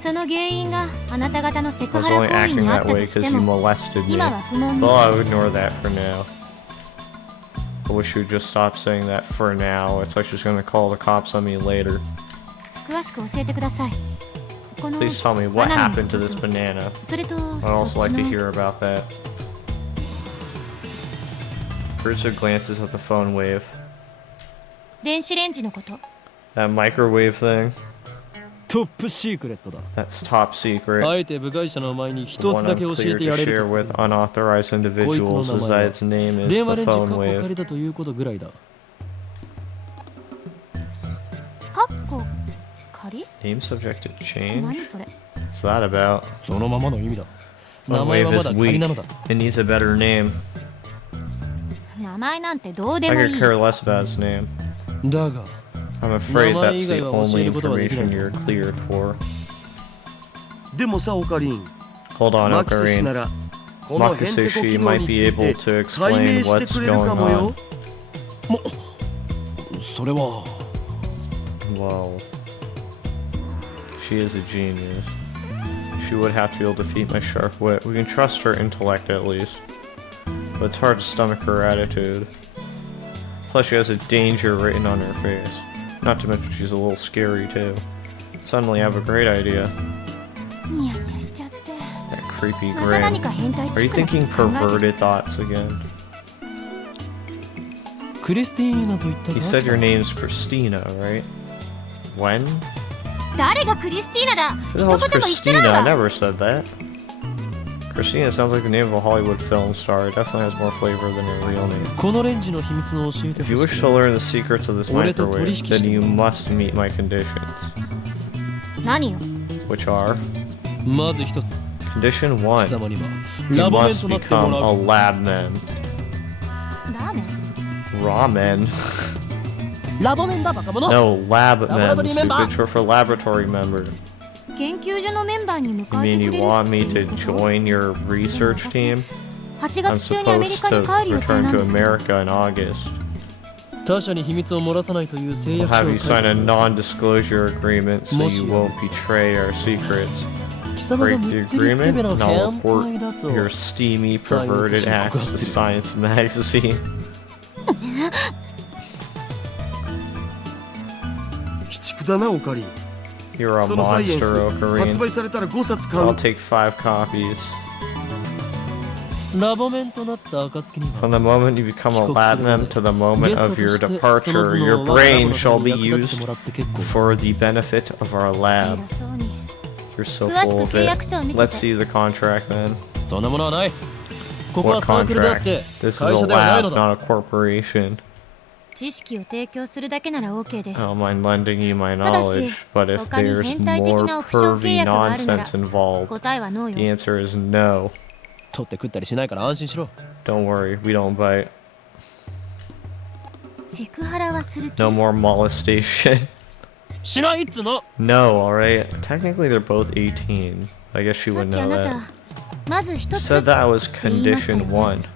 その原因があなた方のセク I was ハラ only 行為 acting にあっ that た way とし because て you も molested me. 今は不問で Well, す I'll ignore that for now. I wish you would just stop saying that for now. It's like she's gonna call the cops on me later. 詳しく教えてくださいこの Please tell me what バナナ happened to の this こと banana. それと I'd そ also っち like to の hear about that. Richard glances at the phone wave. 電子レンジのこと That microwave thing, トップシークレットだ that's top secret. あえて部外者の前に The 一 one つだけ I'm 教え clear て to やれる share とす with る unauthorized こいつの individuals 名 is 前 that は its name is 電話 the レンジカ phone ッコ wave. 仮だということぐらいだカッコ仮 Name subject to change? 何それ What's that about? そのままの意味だ Phone 名前は wave ま is だ仮 weak. なのだ It needs a better name. 名前なんてどうで I もい could い care less about its name. だが I'm afraid that's the 名前以外は教え only ることはできない information you're cleared for. でもさオカリン Hold on, マキセ氏な Ocarine. らこのヘンテコ Makuseshi 機能 might につ be い able て to 解 explain 明して what's くれるか going もよ on. それは Whoa. She is a genius. She would have to be able to defeat my sharp wit. We can trust her intellect at least. But it's hard to stomach her attitude. Plus she has a danger written on her face. Not to mention she's a little scary too. Suddenly I have a great idea. ニヤニヤしちゃって That creepy また何 grin. か変態 Are チ you ックなこと thinking 考えて perverted thoughts again? クリスティーナと言ったか You said your name's Christina, right? When? 誰がクリスティーナだ Who 一 the 言 hell's も言ってない Christina? I わ never said that. Christina sounds like the name of a Hollywood film star. It definitely has more flavor than her real name. このレンジの秘密を教えて If ほ you し wish く to ない learn the secrets of this 俺と microwave, 取引して then you must meet my conditions, 何よ which are まず一つ Condition 貴 1. 様には You ラボメン must となっても become ら a う lab man. ラーメン Ramen? ラボメンだバカ者 No, lab men. Laboratory member. Stupid short for laboratory member. 研究所のメンバーに You 迎え mean て you くれる want って me い to うこと join your research team? 8 I'm 月中にアメリ supposed カに to 帰る予定 return なん to ですけど America in August. 他者に秘密を漏らさないという誓 We'll 約書 have を you 書 sign い a て non-disclosure agreement so you Moshi. won't betray our secrets. 貴様が Break the むっつりスケ agreement ベな and I'll 変 report 態だと your steamy, Science perverted issue. acts to Science magazine. 鬼畜だなオカリン You're a そのサイエンス monster, 発 Ocarine. 売されたら5冊買 I'll う take 5 copies. ラボメンとなった暁に From は the moment you become a ladman to the moment of your departure, your brain shall be used for the benefit of our lab. 偉そうに You're so 詳し full く of 契 it. 約書を見せ Let's て see the contract then. そんなものはないここは What サークルであっ contract? て This is 会 a 社ではない lab, のだ not a corporation. 知識を提供するだけなら OK です I don't mind lending you my ただし knowledge, but if 他に there's 変態的 more なオプション契 pervy 約があるなら nonsense involved, 答えはノー the よ answer is no. 取って食ったりしないから安心しろ Don't worry, we don't bite. セクハラはする気 No more molestation. しないっつうの No, alright. Technically, they're both 18. I guess she さっ would きあ know な that. たまず一 You つ said that was って言いましたよ condition ね 1.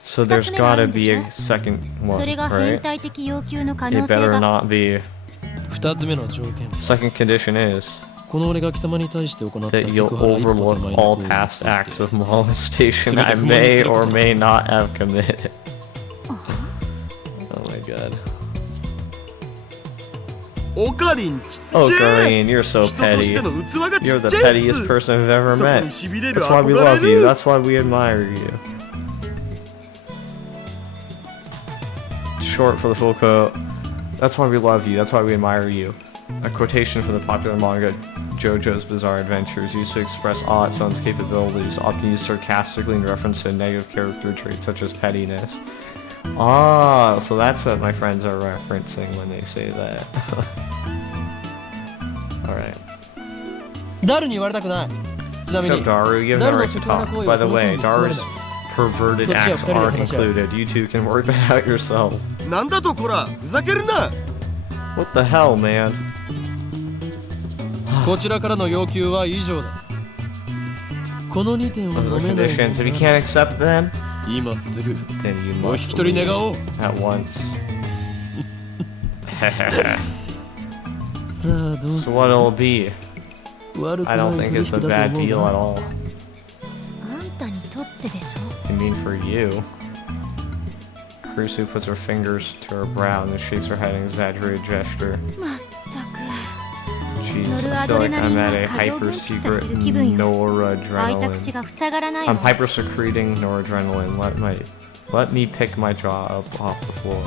So there's 二つ目があ gotta るんで be しょ a second それ one, が変 right? 態的要求の可 It 能性 better が not be. 二つ目の条件 Second condition is この俺が貴様に対して行ったセ that ク you'll ハラ一歩手 overlook 前の all 行為に past ついて acts of molestation I 全て不問に may すること or may not have committed. Oh my god. オカリンちっち Oh, ゃい Karine, you're so 人とし petty. ての器がち You're っ the ちゃいっ pettiest す person I've ever そこ met. にしびれる That's why we 憧 love れ you. る That's why we admire you. Short for the full quote. That's why we love you. That's why we admire you. A quotation from the popular manga JoJo's Bizarre Adventures used to express awe at someone's capabilities, often used sarcastically in reference to a negative character trait such as pettiness. Ah, so that's what my friends are referencing when they say that. Alright. ダルに言われたくないちなみ So に Daru, you have no right to talk. By the way, Daru's perverted acts aren't included. You two can work that out yourselves. なんだとこらふざけるな What the hell, man? こちらからの要求は以上だこの2点を Those are 飲めない conditions. If you can't accept them, 今すぐ then you お引 must き取り leave 願おう at once. さあどう So す what it'll be? 悪く I な don't い think 取 it's a 引だ bad と思う deal が at all. あんたにとってでしょ。 I mean for you. Kurisu puts her fingers to her brow and then shakes her head in an exaggerated gesture. まったく。 Jeez, 乗る I ア feel ドレ like ナリ I'm ン at a が過剰 hyper 分泌され secret てる気分よ。開いた口 noradrenaline. が塞がらない I'm わ。 hyper secreting noradrenaline. Let me pick my jaw up off the floor.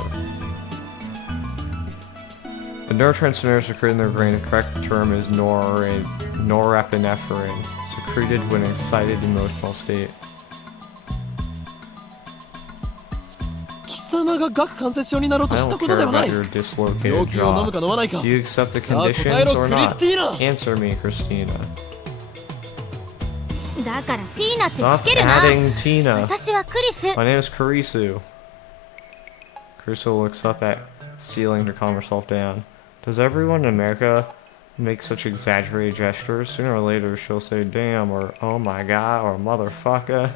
The neurotransmitter secreted in their brain, the correct term is norepinephrine, secreted when in an excited emotional state. 貴様が顎関節症になろうと I した don't こと care ではな about い your dislocated 容器を飲む jaw. か飲まないか Do you accept the さあ答え conditions ろ or クリ not? スティーナ Answer me, Christina. だからティーナって Stop つけるな。 adding Tina. 私はクリス。 My name is Kurisu. Kurisu looks up at ceiling to calm herself down. Does everyone in America make such exaggerated gestures? Sooner or later she'll say damn or oh my god or motherfucker.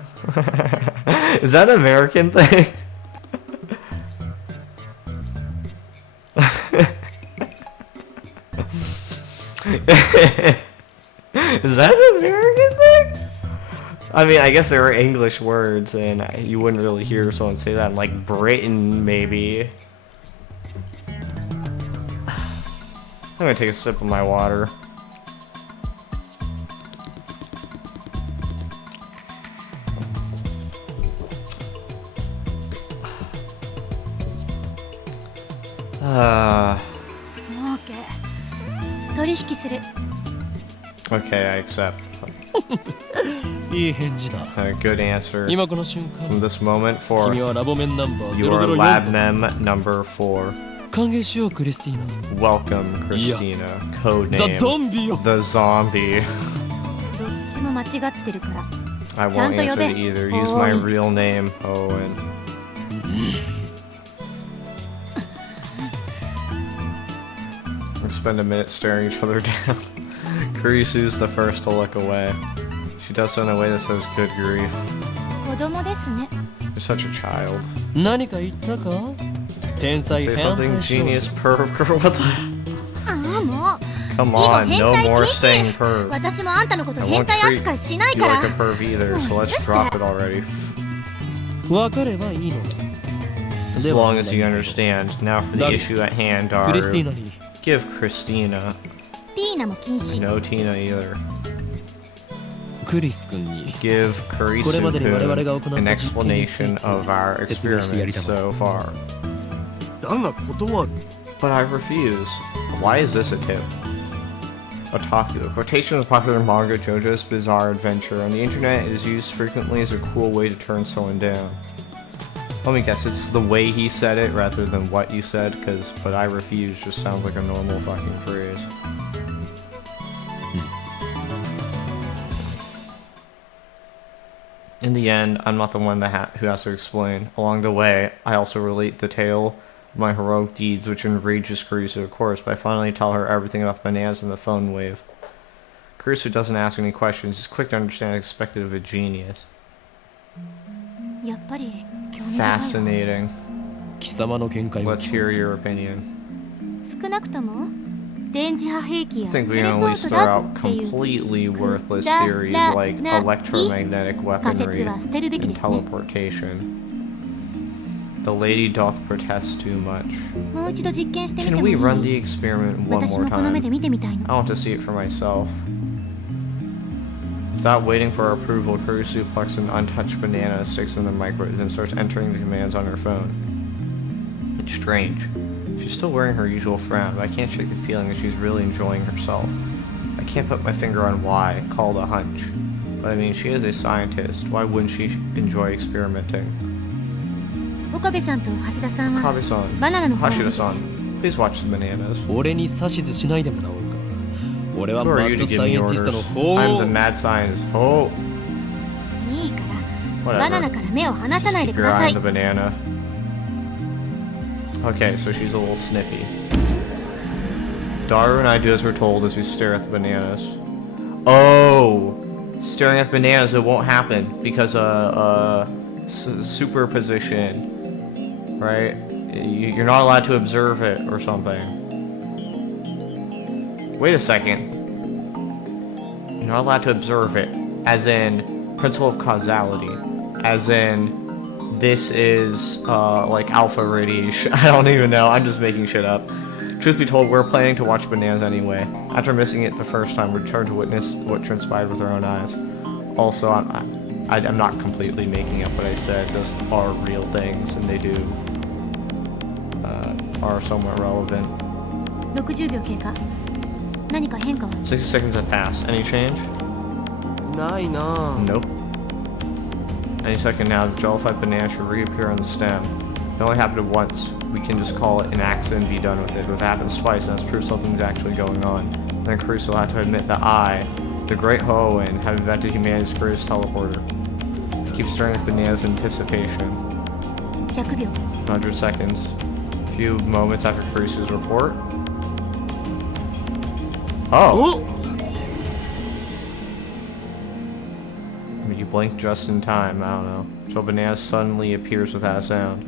Is that an American thing? Is that an American thing? I mean, I guess there are English words, and you wouldn't really hear someone say that in, like, Britain, maybe. I'm gonna take a sip of my water. OK。取引する。 Okay, I accept. いい返事だ Good answer. 今この瞬間 From this moment 君 forth, はラボメンナンバー you are lab 004 mem number 4. 歓迎しようクリスティーナ Welcome, Christina. ザ・ Codename ゾンビよ the zombie. どっちも間違ってるから。 I Chan won't to answer yobe. to either. Use my Owen. real name, Owen. We spend a minute staring each other down. Kurisu's the first to look away. She does so in a way that says, good grief. 子供ですね。 You're such a child. 何か言ったか天才 Say 変 something 態少女 genius, perv, girl. What the? ああもう。 Come 以後 on, 変 no 態 more 禁 saying 止。 perv. 私もあんたのこと I 変 won't 態 treat 扱いしない you から。 like a perv either, so let's drop it already. 分かればいいの As では long as you understand. Now for the Done. issue at hand, クリスティー Daru. ナに Give Christina. ティーナも禁止。 No Tina either. クリス君に Give これまでに我々が行った Kurisu an 実験につい explanation て of our 説明してやり experiments たまえ so far. だが断る But I refuse. Why is this a tip? Otaku. A quotation of popular manga JoJo's Bizarre Adventure on the internet is used frequently as a cool way to turn someone down. Let me guess, it's the way he said it rather than what he said, because but I refuse just sounds like a normal fucking phrase. In the end, I'm not the one who has to explain. Along the way, I also relate the tale of my heroic deeds, which enrages Kurisu, of course, but I finally tell her everything about the bananas and the phone wave. Kurisu doesn't ask any questions. He's quick to understand and expected of a genius. やっぱり興味深いわ。 Fascinating. 貴様の見解を Let's hear your opinion. 少なくとも電磁波兵器 I や think テ we レ can ポ at ー least ト throw だ out っていう completely worthless だ theories ら like ない electromagnetic 仮説 weaponry は捨てるべき and ですね。 teleportation. The lady doth protest too much. もう一度実験してみ Can てもい we い run the experiment one 私 more もこの目で time? 見てみたい I の。 want to see it for myself. Without waiting for our approval, Kurisu plucks an untouched banana, sticks in the microwave, and starts entering the commands on her phone. It's strange. She's still wearing her usual frown, but I can't shake the feeling that she's really enjoying herself. I can't put my finger on why, call it a hunch. But I mean, she is a scientist. Why wouldn't she enjoy experimenting? 岡部さんと橋田さんは Kabe-san, バナナの方を Hashida-san, please watch the bananas. 俺に指図しないでもらおうか俺は Who マ are you ッド to give サイ me エンティ orders? ストの法 I'm the mad scientist. Oh, いいから whatever. バナナから目を離さないで Keep く your ださ eye い on the banana. Okay, so she's a little snippy. Daru and I do as we're told as we stare at the bananas. Oh! Staring at bananas, it won't happen because superposition, right? You're not allowed to observe it or something. Wait a second. You're not allowed to observe it, as in principle of causality, as in this is like alpha radiation. I don't even know. I'm just making shit up. Truth be told, we're planning to watch bananas anyway. After missing it the first time, we returned to witness what transpired with our own eyes. Also, I'm not completely making up what I said. Those are real things, and they are somewhat relevant. 60秒経過。何か変化は？ 60 seconds have passed. Any change? ないな。 Nope. Any second now, the jellified banana should reappear on the stem. It only happened once. We can just call it an accident and be done with it. But if it happens twice, then that's proof something's actually going on. Then Crusoe will have to admit that I, the great Hoenn, have invented humanity's greatest teleporter. Keep staring at bananas in anticipation. 100秒。 100 seconds. A few moments after Crusoe's report. Oh! I mean, you blinked just in time, I don't know. So bananas suddenly appears without a sound.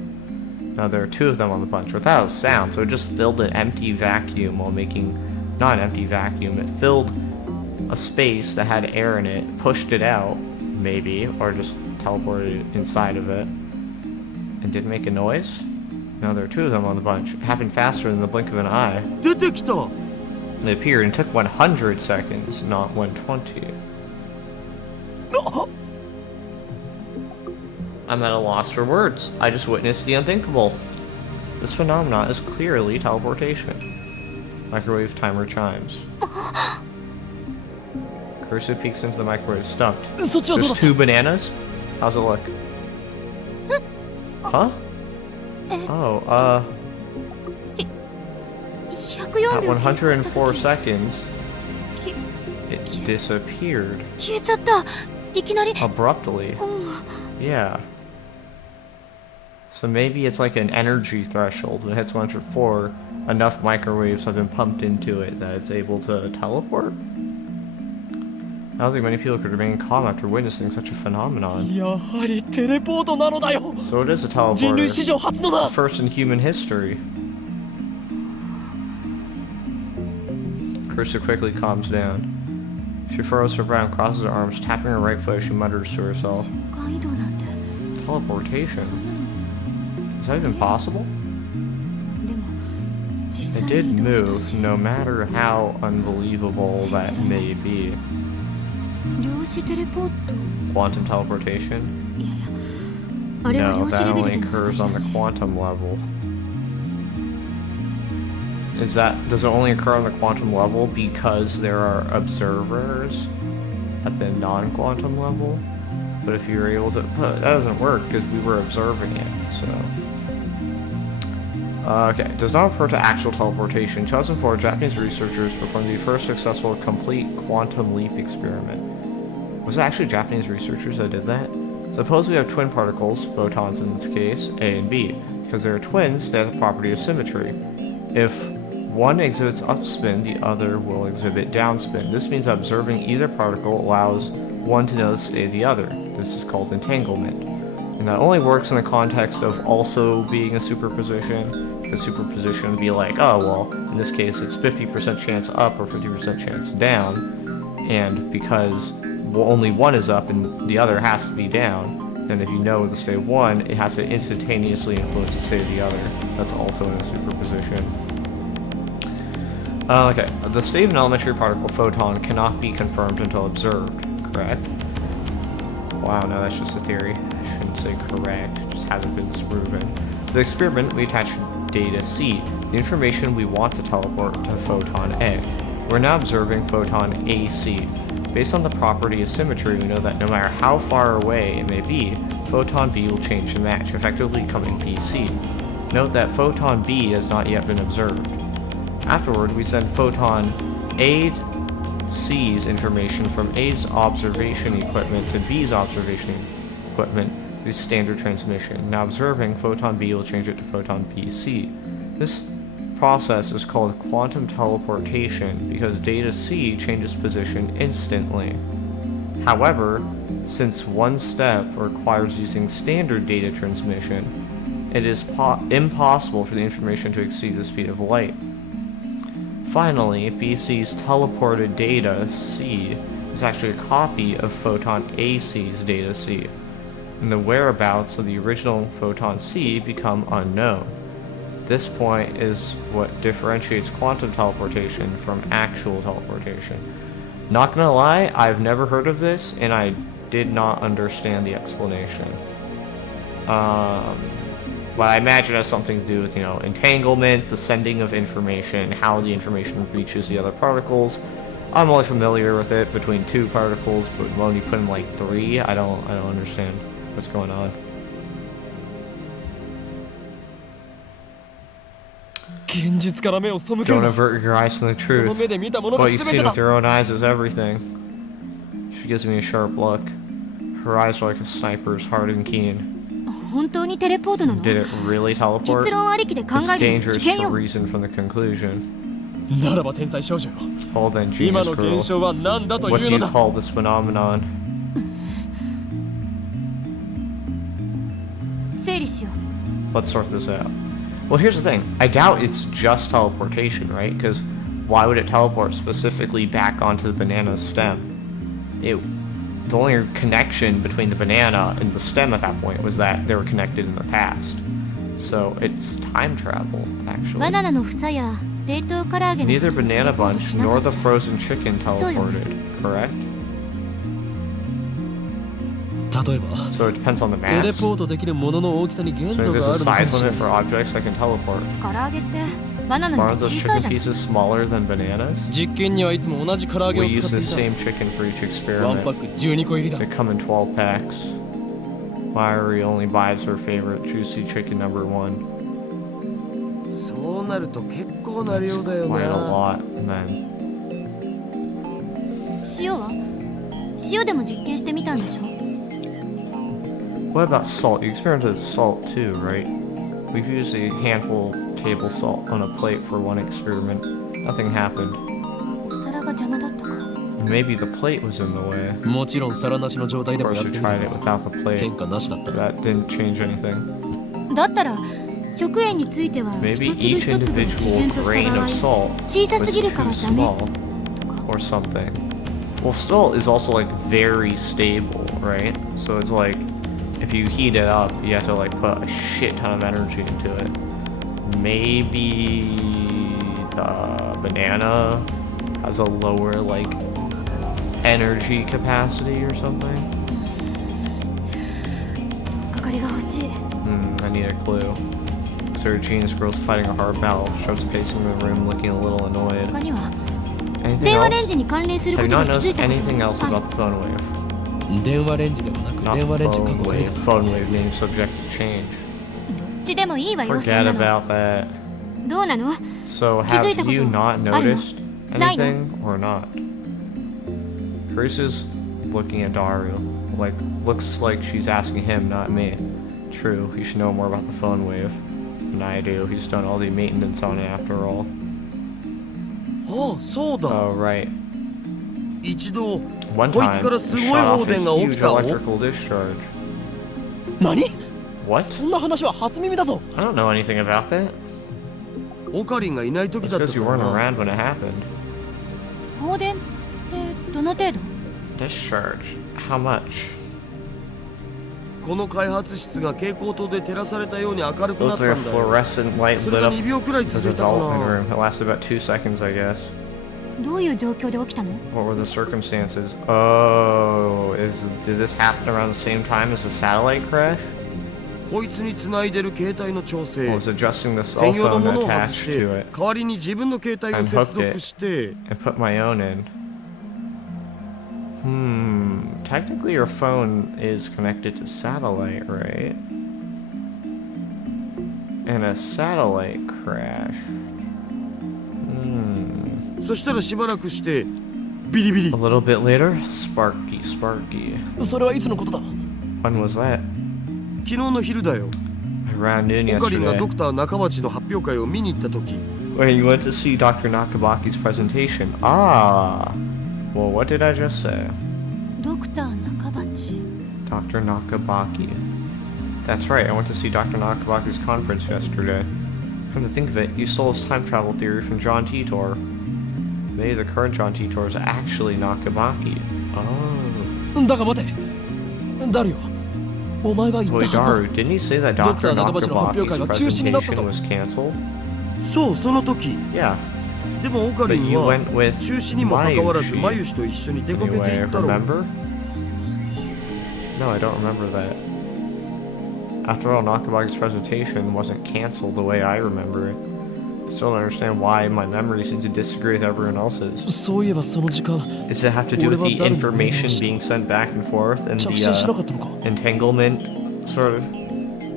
Now there are two of them on the bunch without a sound, so it just filled an empty vacuum while making... Not an empty vacuum, it filled a space that had air in it, pushed it out, maybe, or just teleported it inside of it, and didn't make a noise? Now there are two of them on the bunch. It happened faster than the blink of an eye. 出てきた。 They appeared and took 100 seconds, not 120. I'm at a loss for words. I just witnessed the unthinkable. This phenomenon is clearly teleportation. Microwave timer chimes. Crusoe peeks into the microwave, stumped. そっちはどうだ There's two bananas? How's it look? Huh? Oh, 104 at 秒経過した時。 104 seconds, き it disappeared 消えちゃった。いきなり。 abruptly. うん。 Yeah. So maybe it's like an energy threshold. When it hits 104, enough microwaves have been pumped into it that it's able to teleport? I don't think many people could remain calm after witnessing such a phenomenon. やはりテレポートなのだよ。 So it is a 人類史 teleporter. 上初のだ。 First in human history. Crusoe quickly calms down. She furrows her brow and crosses her arms, tapping her right foot as she mutters to herself. 瞬間移動なんて。 Teleportation? そんなの。 Is that even possible? でも実 It 際に did 移動したし。 move, no matter how unbelievable that may be. 量子テレポート。 Quantum teleportation? いやいや。あれは No, 量子 that レベ only ルでの occurs 話 on だ the し。 quantum level. Does it only occur on the quantum level because there are observers at the non-quantum level? But if you're able to... But that doesn't work because we were observing it, so... Okay, does not refer to actual teleportation. In 2004, Japanese researchers performed the first successful complete quantum leap experiment. Was it actually Japanese researchers that did that? Suppose we have twin particles, photons in this case, A and B. Because they are twins, they have the property of symmetry. If one exhibits upspin, the other will exhibit downspin. This means that observing either particle allows one to know the state of the other. This is called entanglement. And that only works in the context of also being a superposition. Because superposition would be like, oh, well, in this case it's 50% chance up or 50% chance down. And because only one is up and the other has to be down, then if you know the state of one, it has to instantaneously influence the state of the other. That's also in a superposition. Okay, the state of an elementary particle photon cannot be confirmed until observed, correct? Wow, no, that's just a theory. I shouldn't say correct, it just hasn't been disproven. To the experiment, we attach data C, the information we want to teleport to photon A. We're now observing photon AC. Based on the property of symmetry, we know that no matter how far away it may be, photon B will change to match, effectively becoming BC. Note that photon B has not yet been observed. Afterward, we send photon C's information from A's observation equipment to B's observation equipment through standard transmission. Now observing, photon B will change it to photon BC. This process is called quantum teleportation because data C changes position instantly. However, since one step requires using standard data transmission, it is impossible for the information to exceed the speed of light. Finally, BC's teleported data C is actually a copy of photon AC's data C, and the whereabouts of the original photon C become unknown. This point is what differentiates quantum teleportation from actual teleportation. Not gonna lie, I've never heard of this, and I did not understand the explanation. But I imagine it has something to do with, entanglement, the sending of information, how the information reaches the other particles. I'm only familiar with it between 2 particles, but when you put in like 3, I don't understand what's going on. Don't avert your eyes from the truth. What you see with your own eyes is everything. She gives me a sharp look. Her eyes are like a sniper's, hard and keen. 本当にテレポートなの？ Did it really teleport? 結論ありきで考 It's えるの dangerous 危険 to よ。 reason from the conclusion. ならば天才少女よ。 Well then, 今 genius の現 girl. 象は何だと What いう do の you だ。 call this phenomenon? 整理しよう。 Let's sort this out. Well, here's the thing. I doubt it's just teleportation, right? Because why would it teleport specifically back onto the banana's stem? The only connection between the banana and the stem at that point was that they were connected in the past. So it's time travel, バ actually. ナナの房や冷凍唐揚げの Neither テレ banana ポート bunch しなか nor った the frozen chicken teleported, correct? 例えば So it depends on the テレ mass. ポートできるものの大きさに限 So 度 if があ there's る a のか size もしれ limit ない for objects that can teleport. 唐揚げってバナナ Aren't より those 小さい chicken じゃん。 pieces smaller than bananas? 実験にはいつも同じ唐揚げを We 使 use って the い same chicken for each た。ワンパッ experiment. ク12個入りだ。 They come in 12 packs. Myri only buys her favorite juicy chicken number 1. そうなると結構な量だよ Quite a な。 lot, man. 塩は塩でも実験してみたんでしょ？ What about salt? You experimented with salt too, right? We've used a handful table salt on a plate for one experiment. Nothing happened. お皿が邪魔だったか。 Maybe the plate was in the way. もちろん皿なしの状態 Of でもや course, って we みた tried it が without the plate. 変化なしだった That didn't change anything. だったら食塩については Maybe 一粒 each 一粒を基 individual 準とした grain 場合 of salt 小さ was すぎる too からダメ small とか。 or something. Well, salt is also like very stable, right? So it's like if you heat it up, you have to like put a shit ton of energy into it. Maybe the banana has a lower like energy capacity or something. かかりが欲しい。 I need a clue. Sir Genius girl's fighting a hard battle. Sharp's pacing the room, looking a little annoyed. 他には Anything 電話レン else? ジに関連するこ Have と you で not 気づい noticed たこと anything else があ about る。 the phone wave? 電話レンジではなく Not 電話レンジ過 phone 去 wave. 形 Phone wave being subject to change. どっちでもいいわよ、そん Forget なの。 about that. どうなの？ So 気づいた have こと you not あるの？ noticed ないの？ anything or not? Carice's looking at Daru. Like, looks like she's asking him, not me. True, he should know more about the phone wave than I do. He's done all the maintenance on it after all. ああ、そうだ。 Oh, right. 一度 One こい time, つから it すごい shot 放 off 電が a 起 huge きたお。 electrical discharge. 何？ What? そんな話は初耳だぞ。 I don't know anything about that. オカリンがいない時 That's だった because か you ら weren't な。 around when it happened. 放電ってどの程度？ Discharge? How much? この開発室が蛍光灯で照らされたように明るくな Looked った like a んだよ。 fluorescent light そ lit れが up 2秒くらい the 続いたか development な。 room. It lasted about 2 seconds, I guess. どういう状況で起きたの？ What were the circumstances? Oh, did this happen around the same time as the satellite crash? こいつに繋いでる携帯の調 I 整。 was adjusting the cell 専用の phone ものを外し attached て to it 代わりに自分の携帯を接続して and put my own in. Technically your phone is connected to satellite, right? And a satellite crash. そしたらしばらくしてビリビリ A little bit later, Sparky. それはいつのことだ？ When was that? 昨日の昼だよ。 Around noon オカリンが yesterday. ドクター中町の発表会を見に行った時 When you went to see Dr. Nakabaki's presentation. Ah! Well, what did I just say? ドクター中鉢。 Dr. Nakabaki. That's right, I went to see Dr. Nakabaki's conference yesterday. Come to think of it, you stole his time travel theory from John Titor. Maybe the current John Titor is actually Nakabaki. Oh. だが待てダリオお前が言った Wait, はず Daru, didn't he say that Dr. Nakabaki's presentation was canceled? そうその時 Yeah. でもオカ But リン you は went with 中止にもかかわらず Mayushi. マユシと一緒に出かけてい Anyway, ったろう remember? No, I don't remember that. After all, Nakabaki's presentation wasn't canceled the way I remember it. I still don't understand why my memory seems to disagree with everyone else's. そういえばその時間 Does it have to do with 俺 the は誰にもメールを information した being sent back and forth and 着信しなかっ the たのか entanglement sort of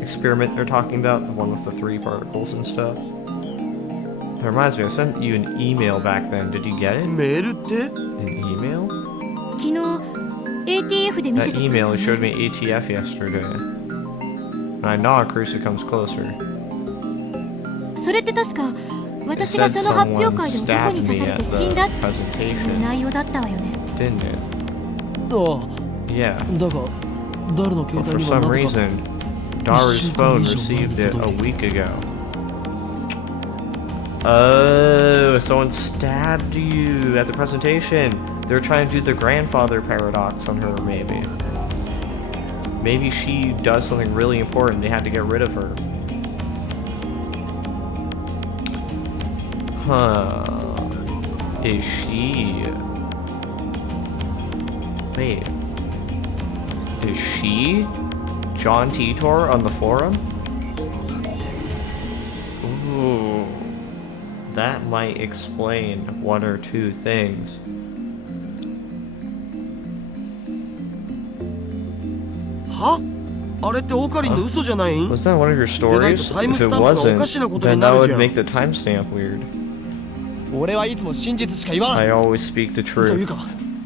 experiment they're talking about? The one with the 3 particles and stuff? That reminds me, I sent you an email back then. Did you get it? メールって An email? 昨日 ATF で見せ That てくれた email の he showed ね。 me ATF yesterday. And I nod, Carissa comes closer. それって確か It 私が said その発表 someone 会で男 stabbed に刺 me され at て the 死んだっていう presentation, 内容だったわよね。 didn't it? あ Yeah. あだがダルの But 携 for 帯には some なぜか reason, Daru's phone 1週間以上前に received it 届 a いている week ago. Oh, someone stabbed you at the presentation. They're trying to do the grandfather paradox on her, maybe. Maybe she does something really important. They had to get rid of her. Huh. Is she... Wait. Is she John Titor on the forum? Ooh. That might explain 1 or 2 things. はあれってオカリンの嘘じゃないん Was that one of your stories? If it wasn't, then that would make the timestamp weird. 俺はいつも真実しか言わ I ない always speak the という truth. か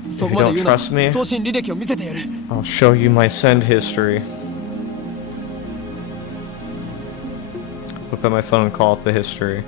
そこまで言うな don't trust me? 送信履歴を見せてやる I'll show you my send history. Whip out my phone and call up the history.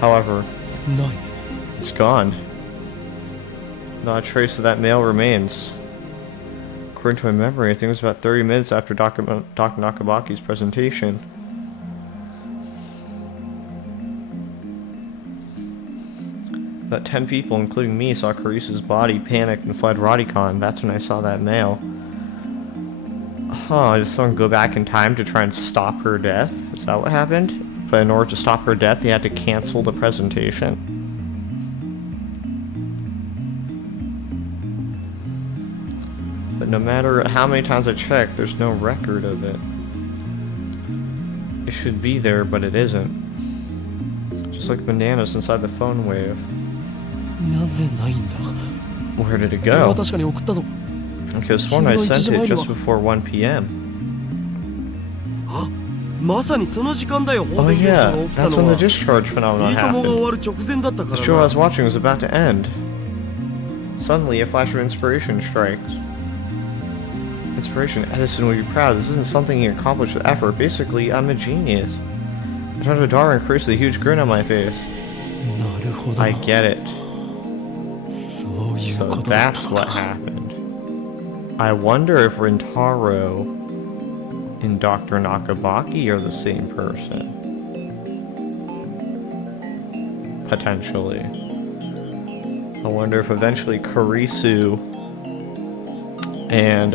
However, ない it's gone. Not a trace of that mail remains. According to my memory, I think it was about 30 minutes after Dr. Nakabaki's presentation. About 10 people, including me, saw Carissa's body, panicked, and fled Radicon. That's when I saw that mail. Huh, did someone go back in time to try and stop her death? Is that what happened? But in order to stop her death, they had to cancel the presentation. But no matter how many times I check, there's no record of it. It should be there, but it isn't. Just like bananas inside the phone wave. なぜないんだ Where did it 俺は go? 確かに送ったぞ I could have sworn I sent it just before 1 p.m. あまさにその時間だよ Oh 放電現象 yeah, が起きた that's の when は the discharge phenomenon いいともが終 happened. わる直前だったか The ら show I な was watching was about to end. Suddenly, a flash of inspiration strikes. Inspiration, Edison would be proud. This isn't something he accomplished with effort. Basically, I'm a genius. I turned to Dara and Chris with a huge grin on my face. なるほど I get it. そういうこ So とだった that's の what か happened. I wonder if Rintaro and Dr. Nakabaki are the same person. Potentially. I wonder if eventually Kurisu and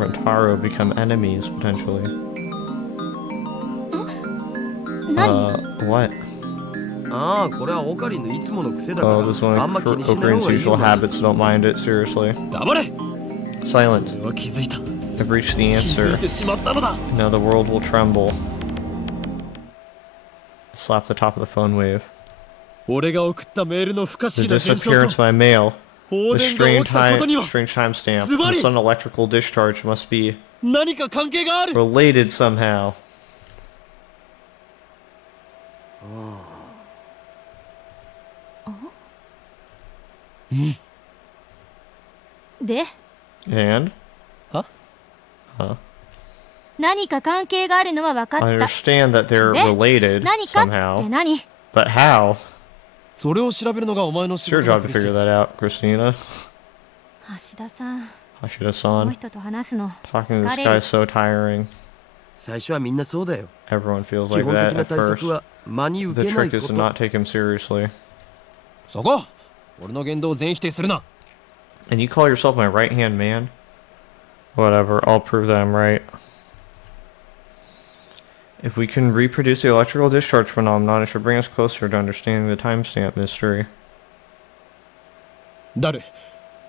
Rintaro become enemies, potentially. 何 What? ああこれはオカリンのいつもの癖だか Oh, this is one らあ of んま気にしない Okarin's 方がいい usual よ habits. Don't mind it, seriously. 黙れ Silent. 俺は気づいた I've reached the 気づ answer. いてしまったのだ Now the world will tremble. Slap the top of the phone wave. 俺が送ったメールの不可 The 思議な現象 disappearance と of my mail. 放 The 電が起きたことには strange timestamp. Zubari! The sudden electrical discharge must be 何か関係がある。 Related somehow. で And? は Huh? 何か関係があるのは分か I った。 understand that they're で related 何かって somehow. 何？ But how? それを調べるのがお前の It's 仕 your 事だ job ク to リス figure that out, Christina. 橋田さん、この Hashida-san. 人と話すの Talking to 疲 this れ guy る。 is so tiring. 最初はみんなそうだよ。 Everyone feels 基 like 本 that 的な at 対策 first. は真に受 The けない trick こ is to と。 not take him seriously. そこ俺の言動を全否定するな。 And you call yourself my right-hand man? Whatever, I'll prove that I'm right. If we can reproduce the electrical discharge phenomenon, it should bring us closer to understanding the timestamp mystery. ダル、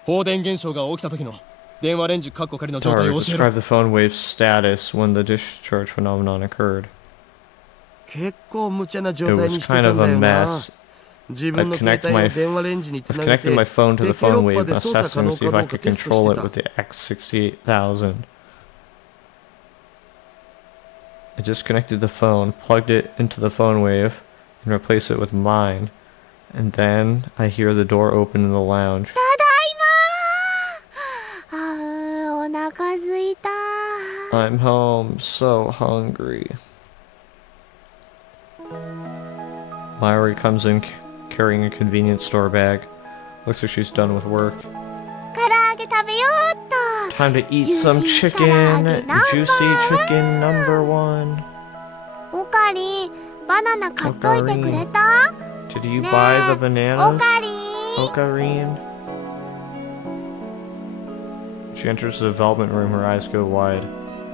放電現象が起きた時の電話レンジカッコ仮の状態 Daru, を教えろ。 describe the phone wave's status when the discharge phenomenon occurred. 結構無茶な状 It 態 was にして kind た of んだ a よな。 mess. 自分の I've 携 connected 帯 my を電話レンジにつ I've なげ connected て my phone to デ the ケロ phone ッパ wave で and 操作 assessed 可 to 能 see か if ど I うか could テストし control て it た。 with the X68000. I disconnected the phone, plugged it into the phone wave, and replaced it with mine. And then I hear the door open in the lounge. ただいまー。あー、お腹すいた。 I'm home, so hungry. Myri comes in carrying a convenience store bag. Looks like she's done with work. 唐揚げ食べようっと。 Time to eat some Juicy chicken. karaage number Juicy chicken number one. おかりん、バナナ買っといてくれた？ Did you ねえ、 buy the お bananas? かりん。 Ocarine? She enters the development room, her eyes go wide.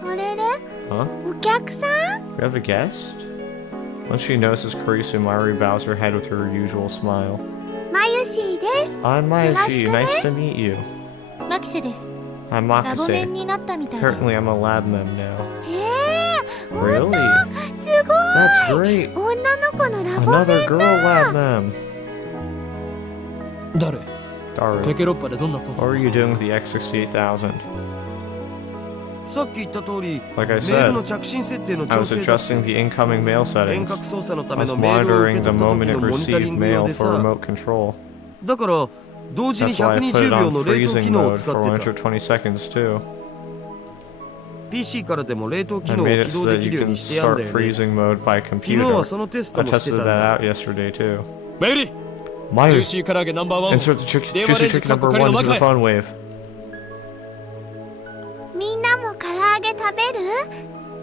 あれれ？ Huh? お客さん？ We have a guest? Once she notices Karisu, Myri bows her head with her usual smile. まゆしです。 I'm よろ Mayashi, しくね。 nice to meet you. マキセです。 I'm ラボメン Makase. になったみたいです。 Apparently I'm a lab mem now. ほん Really? と？すごい。 That's great! 女の子のラボメ Another ン girl だ。 lab mem. ダル、ペ Daru, ケロッパでどんな操 what 作 were you doing with the X68000? さっき言った通り、 Like I メールの said, 着信設定の I 調 was 整だって adjusting the incoming mail 遠 settings. 隔操作のた I め was のメールを受 monitoring け the 取った時 moment の it モニタリ received ング用 mail で for さ。 remote control. だから同時に That's why I put it 120秒 on の冷凍 freezing 機能を mode 使 for ってた。 120 seconds too. PC からでも冷凍機 I 能を made 起 it so 動で that きる you よう can にしてやん start だよね。 freezing mode by 昨日は computer. そのテス I トもして tested たんだ。 that out yesterday too. マユリ、ジュ Mayu, ーシー唐揚げナンバーワンを insert the電話レ juicy ンジ chicken カッコ number 仮の one to 中 the へ。 phone wave. みんなも唐揚げ食べる？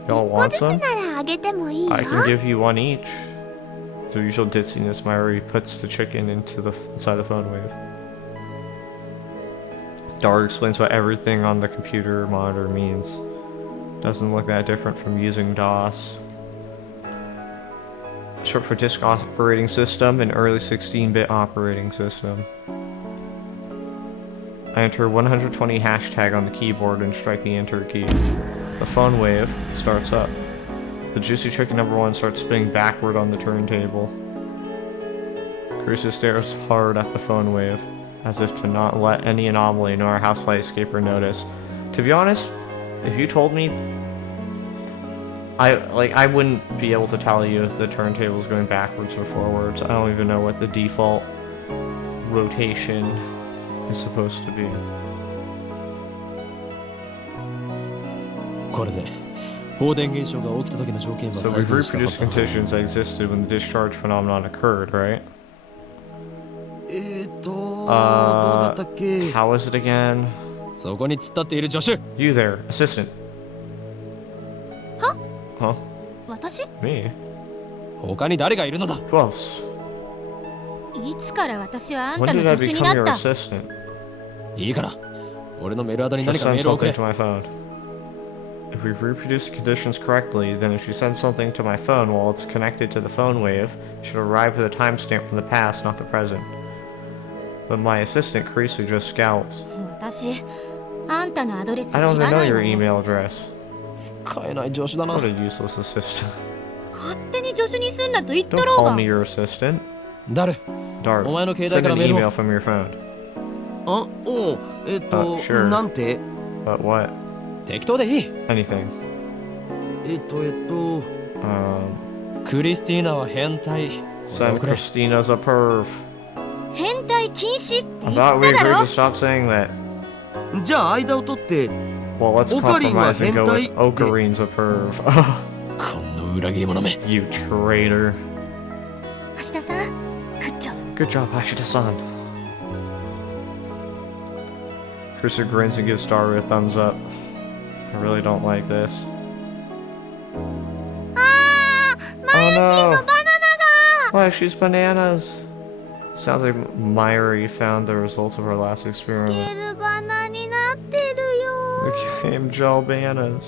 Y'all 一個 want ずつ some? ならあげてもいいよ。 I can give you one each. The usual ditziness, Myri puts the chicken inside the phone wave. Daru explains what everything on the computer monitor means. Doesn't look that different from using DOS. Short for disk operating system, an early 16-bit operating system. I enter 120 hashtag on the keyboard and strike the enter key. The phone wave starts up. The juicy chicken number one starts spinning backward on the turntable. Crusoe stares hard at the phone wave, as if to not let any anomaly nor house light escape her notice. To be honest, if you told me, I wouldn't be able to tell you if the turntable is going backwards or forwards. I don't even know what the default rotation is supposed to be. これで放電現象が起きた時の条件は So 再 we've 現したは reproduced ずだ。 conditions that existed when the discharge phenomenon occurred, right? どうだったっけ？ How is it again? そこに突っ立っている助手。 You there, assistant. Huh? 私？ Me? 他に誰がいるのだ？ Who else? いつから私はあん When たの did I 助手に become な your った？ assistant? いいから。俺のメールアドに Just 何か send メールを送 something れ。 to my phone. If we reproduce the conditions correctly, then if she sends something to my phone while it's connected to the phone wave, it should arrive with a timestamp from the past, not the present. But my assistant, Karisu, just scowls. 私、あんたのアドレス I don't 知 even ら know ない your わよ。 email address. 使えない助手だな What。a useless assistant. 勝手に助手にすんなと言っ Don't とろう call が。 me your assistant. ダル、 Dart, お前の携 send 帯か an らメール email を。 from your phone. あ、おう、sure. なんて？ But what? 適当でいい。 Anything. クリスティーナは変態。 Said Christina's a perv. 変態禁止って I 言っ thought we ただ agreed ろ to stop saying that. じゃあ間を取って Well, let's オカリンは compromise and go 変態 with Okarine's a perv. この裏切り者め。 You traitor. 橋田さん、グッジョブ。 Good job, Hashida-san. Krista grins and gives Daru a thumbs up. I really don't like this. あー、マユシーのバナナが Why, she's bananas. Sounds like Myri found the results of her last ゲ experiment. ルバナになってるよ。 Became gel bananas.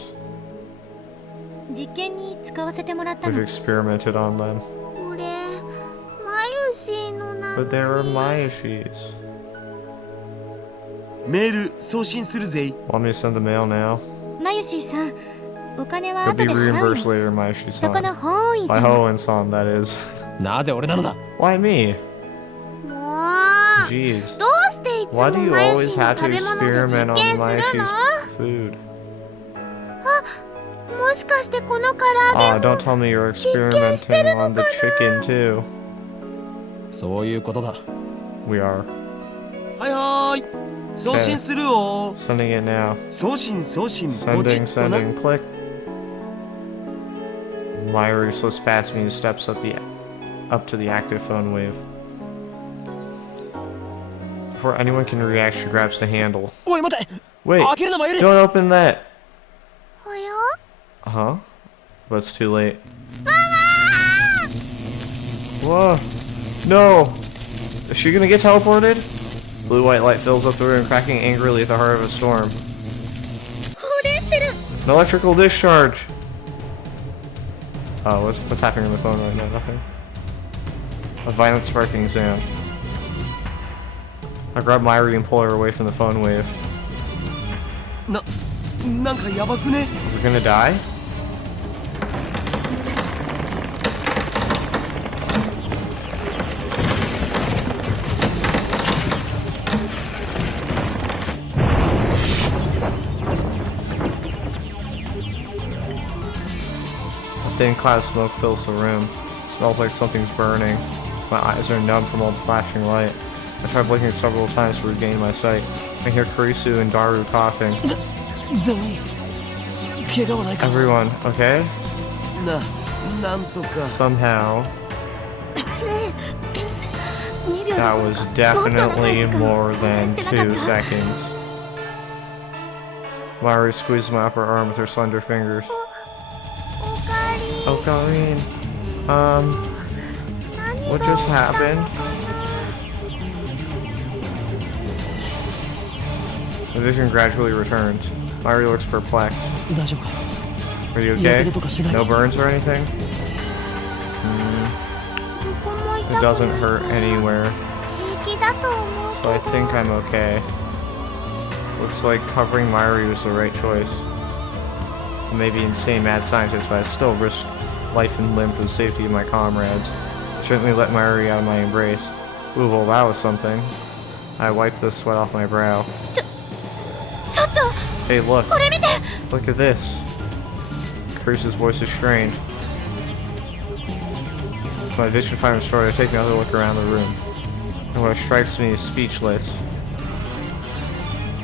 実験に使わせてもらった We've の。 experimented on them. これマユシーのな But they were のに Mayashis. メール送信するぜ。 Want me to send the mail now? マユシーさん、お金は You'll 後 be で払う reimbursed よ。 later, そこの Mayushi-san. ホーイ By さん。 Hoenn-san, that is. なぜ俺なのだ。 Why me? もう Jeez. どうしていつ Why も do you マユ always シーの have 食 to べ物で experiment 実 on 験する Mayashi's の？ food? もしかしてこの唐揚 Ah, げ don't も tell me you're 実験してる experimenting の on か the な？ chicken too. そういうことだ。 We are. はいはーい。送信するよ。 Sending it now. 送信送信。ポチ Sending, ッとな。 sending, click. Myri slips past me and steps up to the active phone wave. Before anyone can react, she grabs the handle. おい待て。 Wait, 開けるなマユリ。 don't open that. おや？ Huh? But it's too late. Whoa. No! Is she gonna get teleported? Blue-white light fills up the room, cracking angrily at the heart of a storm. 放電してる。 An electrical discharge! Oh, what's happening on the phone right now? Nothing. A violent sparking sound. I grab Myri and pull her away from the phone wave. なんかやばくね？ We're gonna die? A thin cloud of smoke fills the room. It smells like something's burning. My eyes are numb from all the flashing light. I try blinking several times to regain my sight. I hear Kurisu and Daru coughing. 全員。怪我はないか。 Everyone, okay? なんとか。 Somehow, 2秒 that was definitely more than 2 seconds. Myri squeezes my upper arm with her slender fingers. おかえり。 Oh, Colleen. 何 What が just 起きたの？ happened? The vision gradually returns. Myri looks perplexed. 大丈夫か。 Are you や okay? けどとかしてない。 No burns or anything? どこも It 痛く doesn't ない hurt から anywhere, 平気だと思う so I け think ど。 I'm okay. Looks like covering Myri was the right choice. I may be insane mad scientist, but I still risk life and limb for the safety of my comrades. I certainly let Myri out of my embrace. Ooh, well that was something. I wiped the sweat off my brow. ちょっと Hey, look. これ見て。 Look at this. Curse's voice is strained. My vision finally restored, I take another look around the room. And what strikes me is speechless.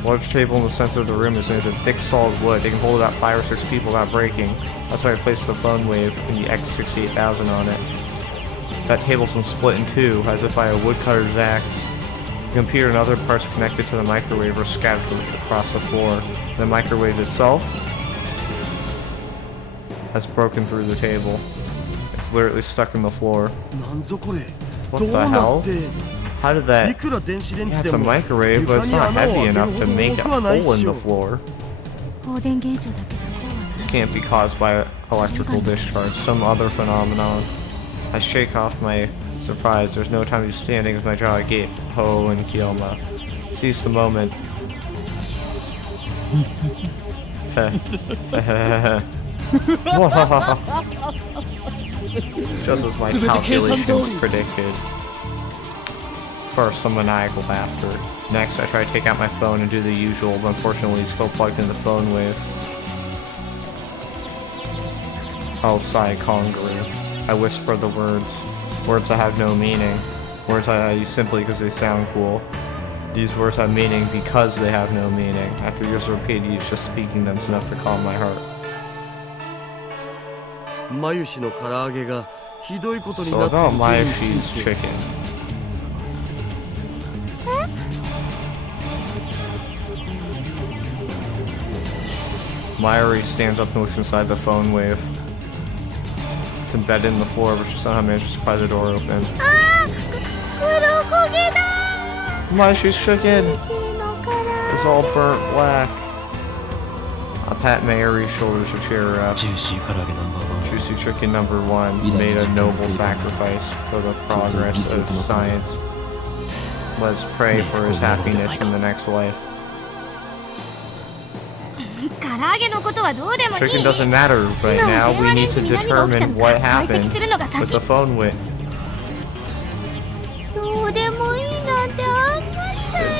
A large table in the center of the room is made of thick solid wood. It can hold about 5 or 6 people without breaking. That's why I placed the phone wave and the X68000 on it. That table's been split in two, as if by a woodcutter's axe. The computer and other parts connected to the microwave are scattered across the floor. The microwave itself has broken through the table. It's literally stuck in the floor. なんぞこれ。 What どう the な hell? って。 How did い that... くら電子レン Yeah, ジ it's で a も microwave, but 床 it's に not 穴を heavy 開ける enough ほ to ど make 重 a くはないっ hole in し the ょ。 floor. 放電現象だけじゃこうはなら This can't be caused by electrical discharge, some other phenomenon. I shake off my surprise. There's no time to be standing with my jaw agape. Ho and Kiyoma. Seize the moment. Just as my calculations predicted. First, some maniacal laughter. Next, I try to take out my phone and do the usual, but unfortunately it's still plugged in the phone wave. I'll sigh conqueror. I whisper the words. Words that have no meaning. Words I use simply because they sound cool. These words have meaning because they have no meaning. After years of repeated use, just speaking them is enough to calm my heart. マユシの唐揚げがひどいことに So なってい about る件に Mayashi's ついて chicken. Mayuri stands up and looks inside the phone wave. It's embedded in the floor, but she somehow manages to pry the door open. 黒焦げだ Mayashi's chicken マユシの唐揚 is all burnt black. I pat Mayuri's shoulders to cheer her up. ジューシー唐揚げナンバーワン Juicy chicken number one made a noble sacrifice for the progress of science. Let's pray for his happiness in the next life. 唐揚げのことはどうでもいい Chicken doesn't matter right now. We need to determine what 解析 happened するのが with 先 the phone wit. どうでもいいなんてあんまり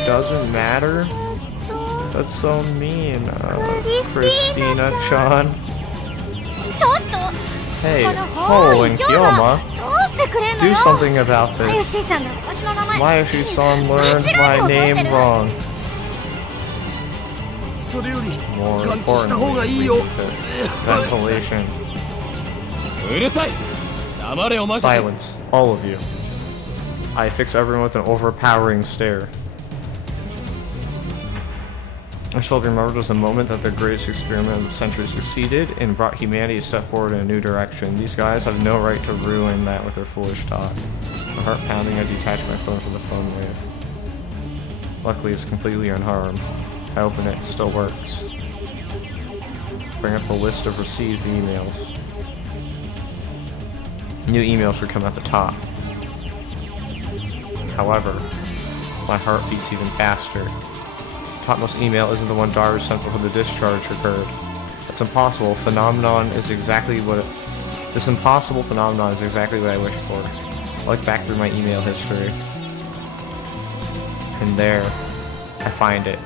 It doesn't matter? と That's so mean. Christina Christina-chan. ちょっと Hey, この Ho and Kyoma, どうしてくれんの do よ something about マユ this. シーさんが私の名前 Mayoshi-san learned my name wrong. それより More 換気した方 importantly, がい we い need よ ventilation. うるさい黙れお前たち Silence, all of you. I fix everyone with an overpowering stare. I shall remember was a moment that the greatest experiment of the century succeeded and brought humanity a step forward in a new direction. These guys have no right to ruin that with their foolish talk. My heart pounding, I detach my phone from the phone wave. Luckily, it's completely unharmed. I open it, it still works. Bring up the list of received emails. New emails should come at the top. However, my heart beats even faster. The topmost email isn't the one Daru sent before the discharge occurred. That's impossible. This impossible phenomenon is exactly what I wished for. I look back through my email history. And there, I find it.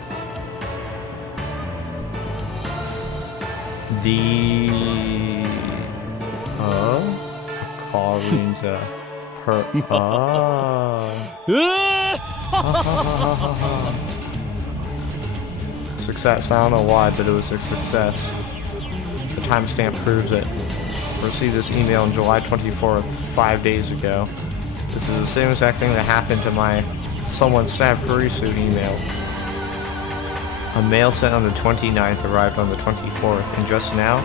Colleen's Success. I don't know why, but it was a success. The timestamp proves it. I received this email on July 24th, 5 days ago. This is the same exact thing that happened to my someone stabbed Kurisu email. A mail sent on the 29th arrived on the 24th, and just now,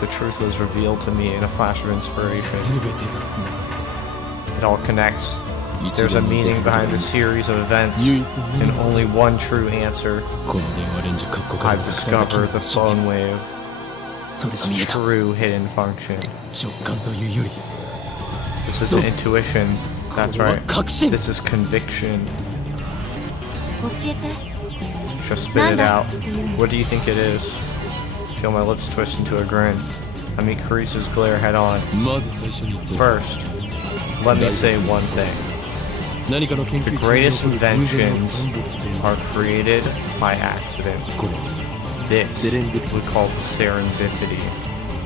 the truth was revealed to me in a flash of inspiration. 全てがつながっ It all connects. There's a meaning behind a series of events, 唯一無二 and の only one true answer. この電話レンジカッコから I've 隠された discovered the 真 phone 実 wave, それが見え its た true hidden function. 直感というより This is そう intuition. That's これは right. 確信 This is conviction. 教えて Just spit it out. なんだっていうの What do you think it is? Feel my lips twist into a grin. I meet Carice's glare head on. まず最初に言って First, let me say one thing. 何かの研 The 究中 greatest に起こる偶然の inventions 産物で are created by accident. これ This セレンディピ we call serendipity.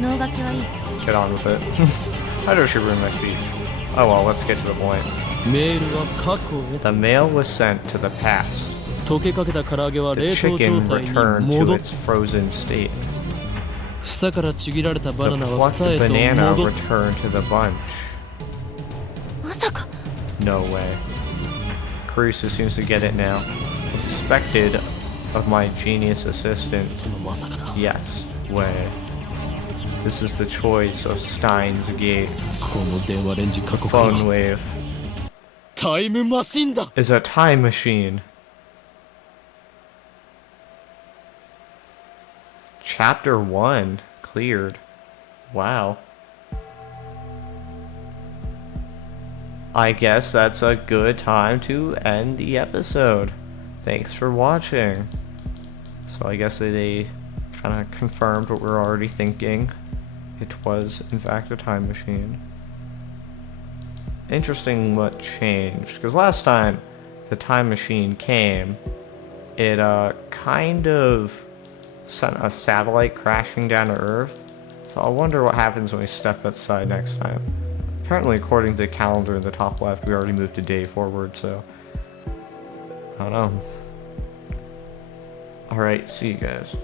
脳書きはいい Get on with it. I know she ruined my speech. Oh well, let's get to the point. メールは過去へ The mail was sent to the past. 溶けかけた唐揚げは The 冷凍状 chicken 態に returned to 戻っ its frozen state. 房からちぎられたバ The plucked ナナは房へと banana 戻っ returned to the bunch. まさか No way. Carice seems to get it now. As expected of my genius assistant. そのまさかだ Yes, way. This is the choice of Stein's gate. この電話レンジ過去 The から phone は wave タイムマシンだ is a time machine. Chapter 1 cleared. Wow. I guess that's a good time to end the episode. Thanks for watching. So I guess they kind of confirmed what we're already thinking. It was, in fact, a time machine. Interesting what changed, because last time the time machine came, it kind of sent a satellite crashing down to Earth. So I wonder what happens when we step outside next time. Apparently, according to the calendar in the top left, we already moved a day forward, so I don't know. Alright, see you guys.